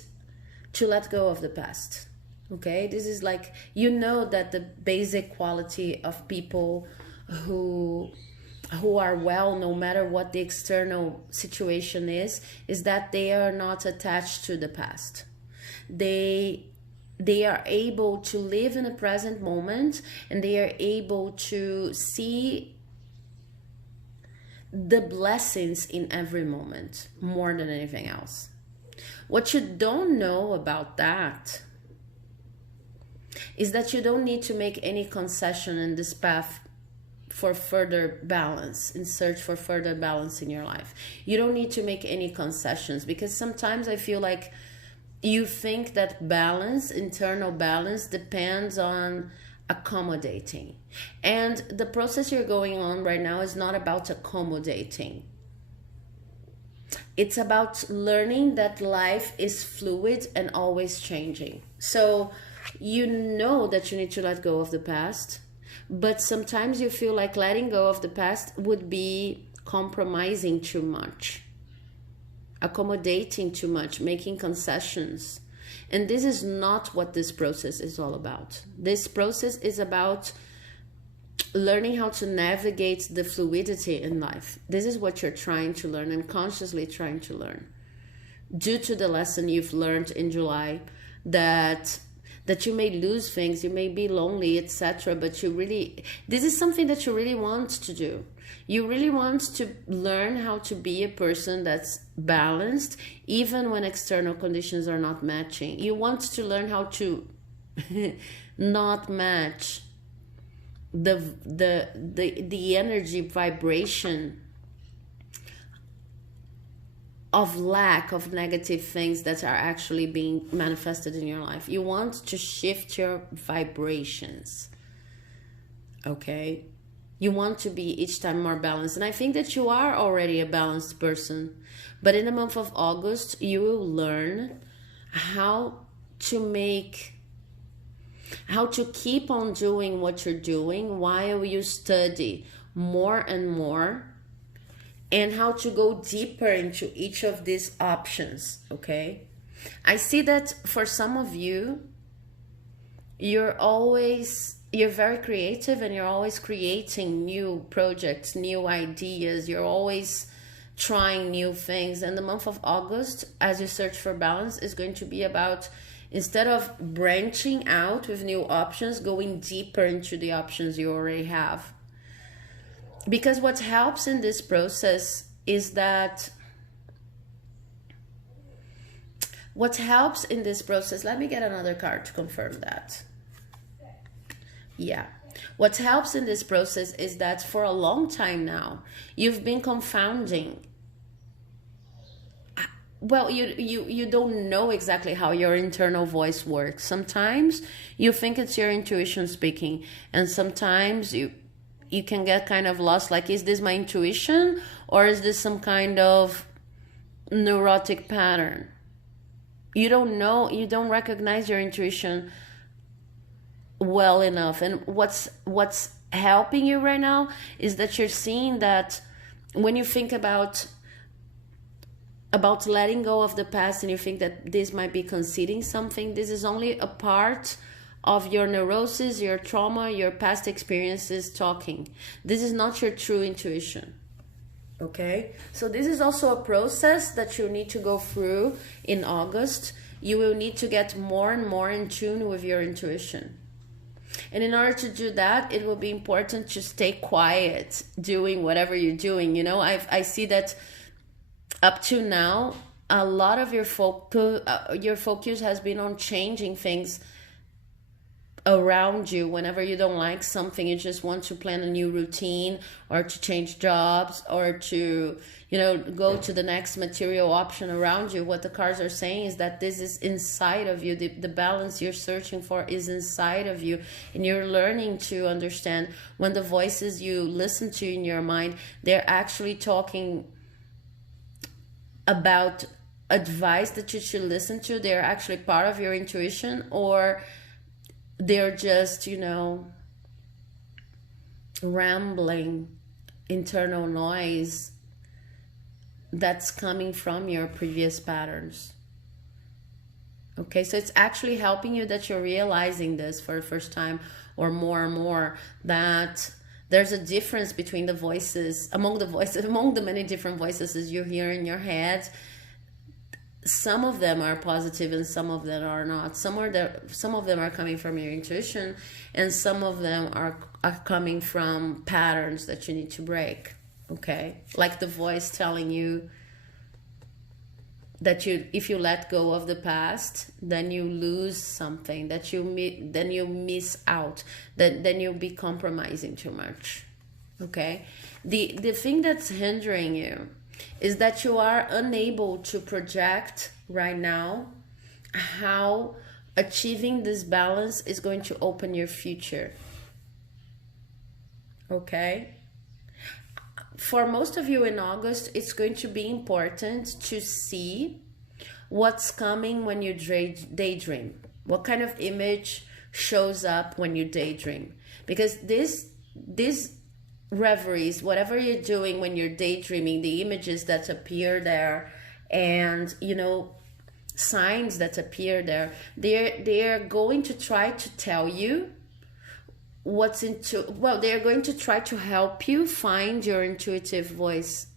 to let go of the past. Okay? This is like, you know that the basic quality of people who are well, no matter what the external situation is that they are not attached to the past. They are able to live in the present moment, and they are able to see the blessings in every moment more than anything else. What you don't know about that is that you don't need to make any concession in this path for further balance, in search for further balance in your life. You don't need to make any concessions, because sometimes I feel like you think that balance, internal balance, depends on accommodating. And the process you're going on right now is not about accommodating. It's about learning that life is fluid and always changing. So you know that you need to let go of the past, but sometimes you feel like letting go of the past would be compromising too much, accommodating too much, making concessions. And this is not what this process is all about. This process is about learning how to navigate the fluidity in life. This is what you're trying to learn and consciously trying to learn. Due to the lesson you've learned in July, that you may lose things, you may be lonely, etc. But this is something that you really want to do. You really want to learn how to be a person that's balanced, even when external conditions are not matching. You want to learn how to not match the energy vibration of lack of negative things that are actually being manifested in your life. You want to shift your vibrations. Okay? You want to be each time more balanced. And I think that you are already a balanced person. But in the month of August, you will learn how to keep on doing what you're doing while you study more and more, and how to go deeper into each of these options. Okay? I see that for some of you, you're very creative, and you're always creating new projects, new ideas. You're always trying new things. And the month of August, as you search for balance, is going to be about Instead of branching out with new options, going deeper into the options you already have. Because what helps in this process is that let me get another card to confirm that. Yeah. What helps in this process is that for a long time now, you've been confounding. Well, you don't know exactly how your internal voice works. Sometimes you think it's your intuition speaking, and sometimes you can get kind of lost, like, is this my intuition or is this some kind of neurotic pattern? You don't know, you don't recognize your intuition well enough. And what's helping you right now is that you're seeing that when you think about letting go of the past and you think that this might be conceding something, this is only a part of your neurosis, your trauma, your past experiences talking. This is not your true intuition. Okay? So this is also a process that you need to go through in August. You will need to get more and more in tune with your intuition. And in order to do that, it will be important to stay quiet doing whatever you're doing. You know, I see that up to now, a lot of your focus has been on changing things around you. Whenever you don't like something, you just want to plan a new routine or to change jobs or to, you know, go to the next material option around you. What the cards are saying is that this is inside of you. The balance you're searching for is inside of you, and you're learning to understand when the voices you listen to in your mind, they're actually talking about advice that you should listen to. They're actually part of your intuition, or they're just, you know, rambling internal noise that's coming from your previous patterns. Okay, so it's actually helping you that you're realizing this for the first time, or more and more, that there's a difference between the voices, among the many different voices you hear in your head. Some of them are positive and some of them are not. Some of them are coming from your intuition, and some of them are coming from patterns that you need to break. Okay, like the voice telling you that if you let go of the past, then you lose something, then you miss out, then you'll be compromising too much. Okay, the thing that's hindering you is that you are unable to project right now how achieving this balance is going to open your future. Okay? For most of you in August, it's going to be important to see what's coming when you daydream. What kind of image shows up when you daydream? Because this reveries, whatever you're doing when you're daydreaming, the images that appear there, and, you know, signs that appear there, they're going to try to tell you they're going to try to help you find your intuitive voice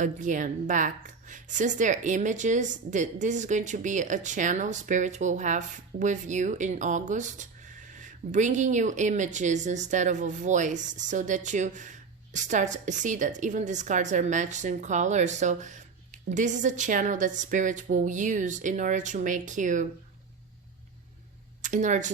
again, back. Since they're images, this is going to be a channel Spirit will have with you in August, bringing you images instead of a voice, so that you start to see that even these cards are matched in color. So this is a channel that Spirit will use in order to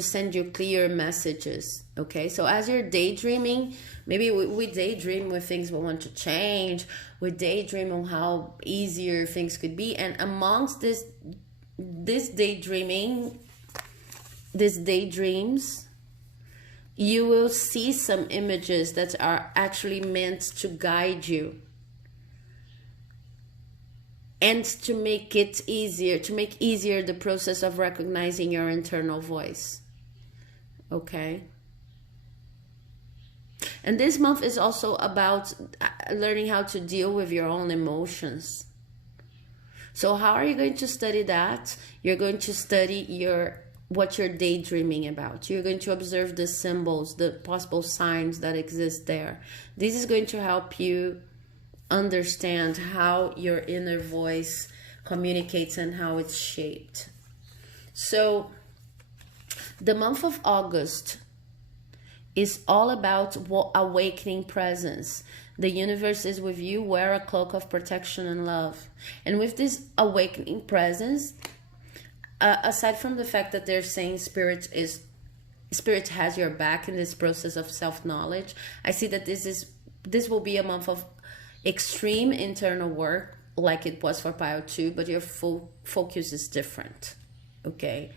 send you clear messages. Okay, so as you're daydreaming, maybe we daydream with things we want to change. We daydream on how easier things could be, and amongst these daydreams, you will see some images that are actually meant to guide you and to make it easier, the process of recognizing your internal voice. Okay? And this month is also about learning how to deal with your own emotions. So how are you going to study that? You're going to study what you're daydreaming about. You're going to observe the symbols, the possible signs that exist there. This is going to help you understand how your inner voice communicates and how it's shaped. So the month of August is all about awakening presence. The universe is with you. Wear a cloak of protection and love. And with this awakening presence, aside from the fact that they're saying spirit has your back in this process of self-knowledge, I see that this will be a month of extreme internal work, like it was for Pile 2, but your full focus is different. Okay.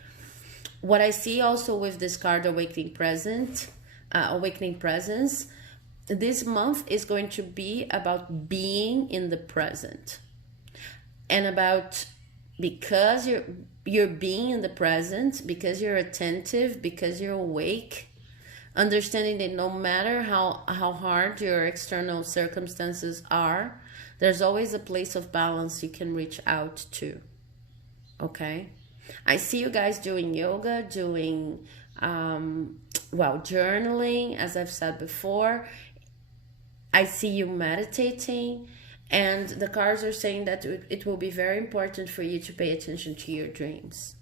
What I see also with this card, awakening presence, this month is going to be about being in the present, and about, because you're being in the present, because you're attentive, because you're awake, understanding that no matter how hard your external circumstances are, there's always a place of balance you can reach out to. Okay. I see you guys doing yoga, doing journaling, as I've said before. I see you meditating, and the cards are saying that it will be very important for you to pay attention to your dreams.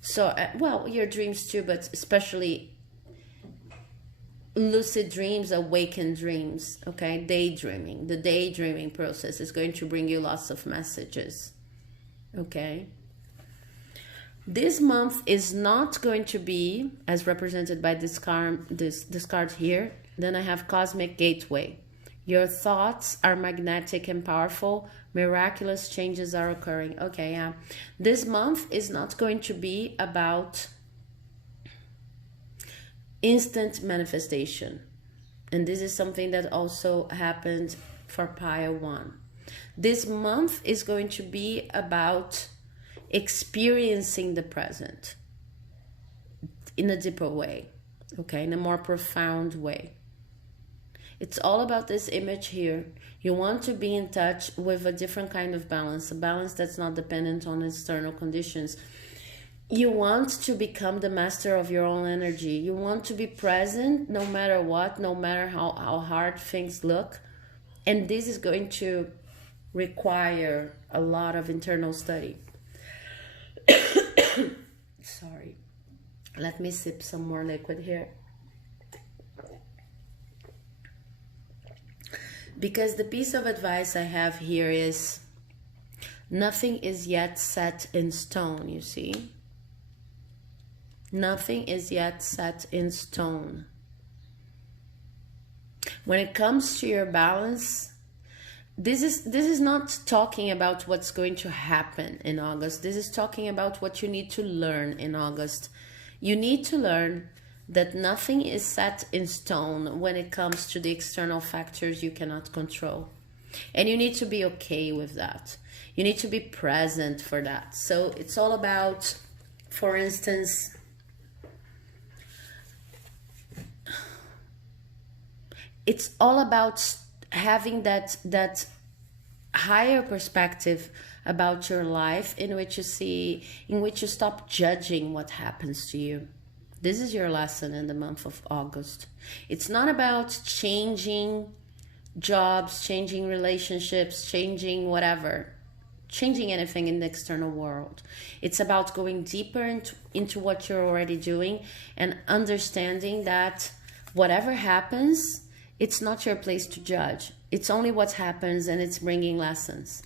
So, your dreams too, but especially lucid dreams, awakened dreams, okay? Daydreaming. The daydreaming process is going to bring you lots of messages, okay? This month is not going to be as represented by this card here. Then I have Cosmic Gateway. Your thoughts are magnetic and powerful. Miraculous changes are occurring. Okay, yeah. This month is not going to be about instant manifestation. And this is something that also happened for Pile 1. This month is going to be about experiencing the present in a deeper way, okay, in a more profound way. It's all about this image here. You want to be in touch with a different kind of balance, a balance that's not dependent on external conditions. You want to become the master of your own energy. You want to be present no matter what, no matter how hard things look. And this is going to require a lot of internal study. Sorry. Let me sip some more liquid here. Because the piece of advice I have here is nothing is yet set in stone, you see? Nothing is yet set in stone. When it comes to your balance, this is not talking about what's going to happen in August. This is talking about what you need to learn in August. You need to learn that nothing is set in stone when it comes to the external factors you cannot control. And you need to be okay with that. You need to be present for that. So it's all about, for instance, it's all about having that higher perspective about your life in which you stop judging what happens to you. This is your lesson in the month of August. It's not about changing jobs, changing relationships, changing whatever, changing anything in the external world. It's about going deeper into what you're already doing and understanding that whatever happens, it's not your place to judge. It's only what happens, and it's bringing lessons.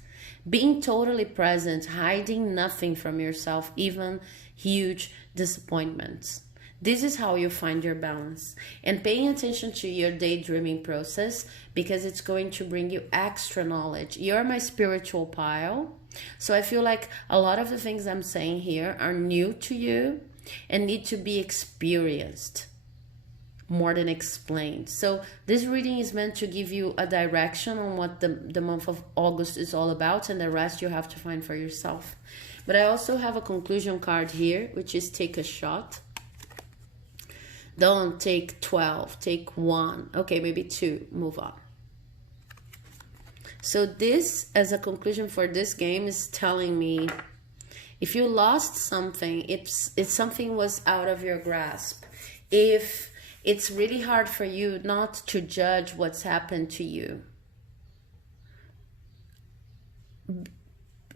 Being totally present, hiding nothing from yourself, even huge disappointments. This is how you find your balance. And paying attention to your daydreaming process, because it's going to bring you extra knowledge. You're my spiritual pile. So I feel like a lot of the things I'm saying here are new to you and need to be experienced more than explained. So this reading is meant to give you a direction on what the month of August is all about, and the rest you have to find for yourself. But I also have a conclusion card here, which is take a shot. Don't take 12, take 1. Okay, maybe 2, move on. So this, as a conclusion for this game, is telling me if you lost something, if something was out of your grasp, if it's really hard for you not to judge what's happened to you,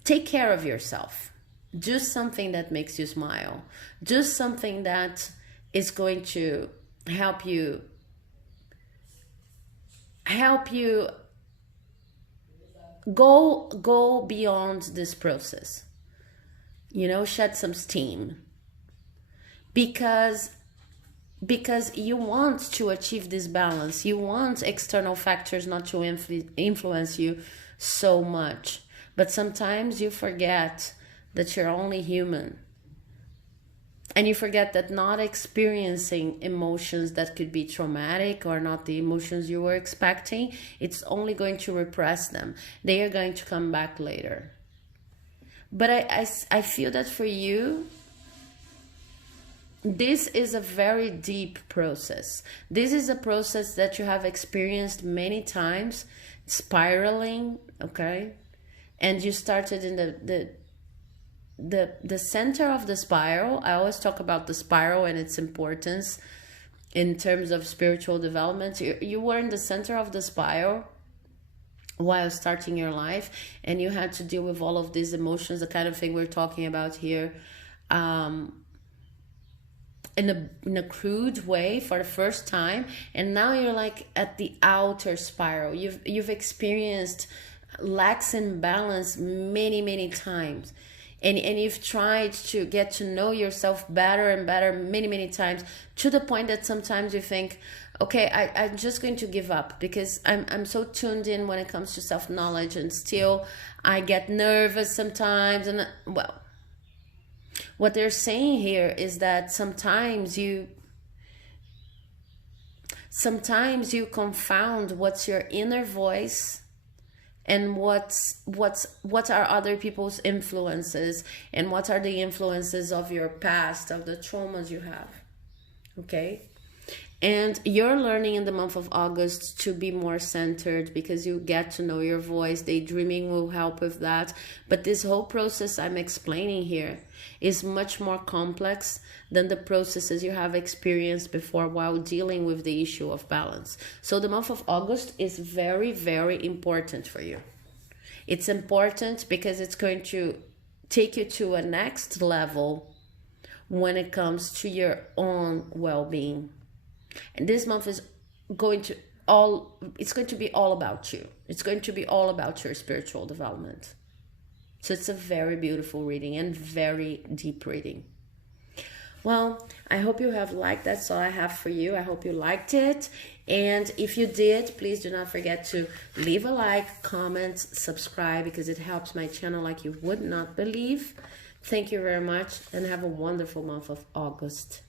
take care of yourself. Do something that makes you smile. Do something that is going to help you go beyond this process. You know, shed some steam, because you want to achieve this balance. You want external factors not to influence you so much, but sometimes you forget that you're only human, and you forget that not experiencing emotions that could be traumatic or not the emotions you were expecting, it's only going to repress them. They are going to come back later. But I feel that for you, this is a very deep process. This is a process that you have experienced many times, spiraling, okay? And you started in the center of the spiral. I always talk about the spiral and its importance in terms of spiritual development. You were in the center of the spiral while starting your life, and you had to deal with all of these emotions, the kind of thing we're talking about here, in a crude way for the first time. And now you're like at the outer spiral. You've experienced lacks in balance many times, and you've tried to get to know yourself better and better many times, to the point that sometimes you think, okay, I'm just going to give up, because I'm so tuned in when it comes to self-knowledge, and still I get nervous sometimes. And well, what they're saying here is that sometimes you confound what's your inner voice and what are other people's influences, and what are the influences of your past, of the traumas you have. Okay? And you're learning in the month of August to be more centered, because you get to know your voice. Daydreaming will help with that. But this whole process I'm explaining here is much more complex than the processes you have experienced before while dealing with the issue of balance. So the month of August is very important for you. It's important because it's going to take you to a next level when it comes to your own well-being. And this month is going to be all about you. It's going to be all about your spiritual development. So it's a very beautiful reading and very deep reading. Well, I hope you have liked. That's all I have for you. I hope you liked it. And if you did, please do not forget to leave a like, comment, subscribe, because it helps my channel like you would not believe. Thank you very much, and have a wonderful month of August.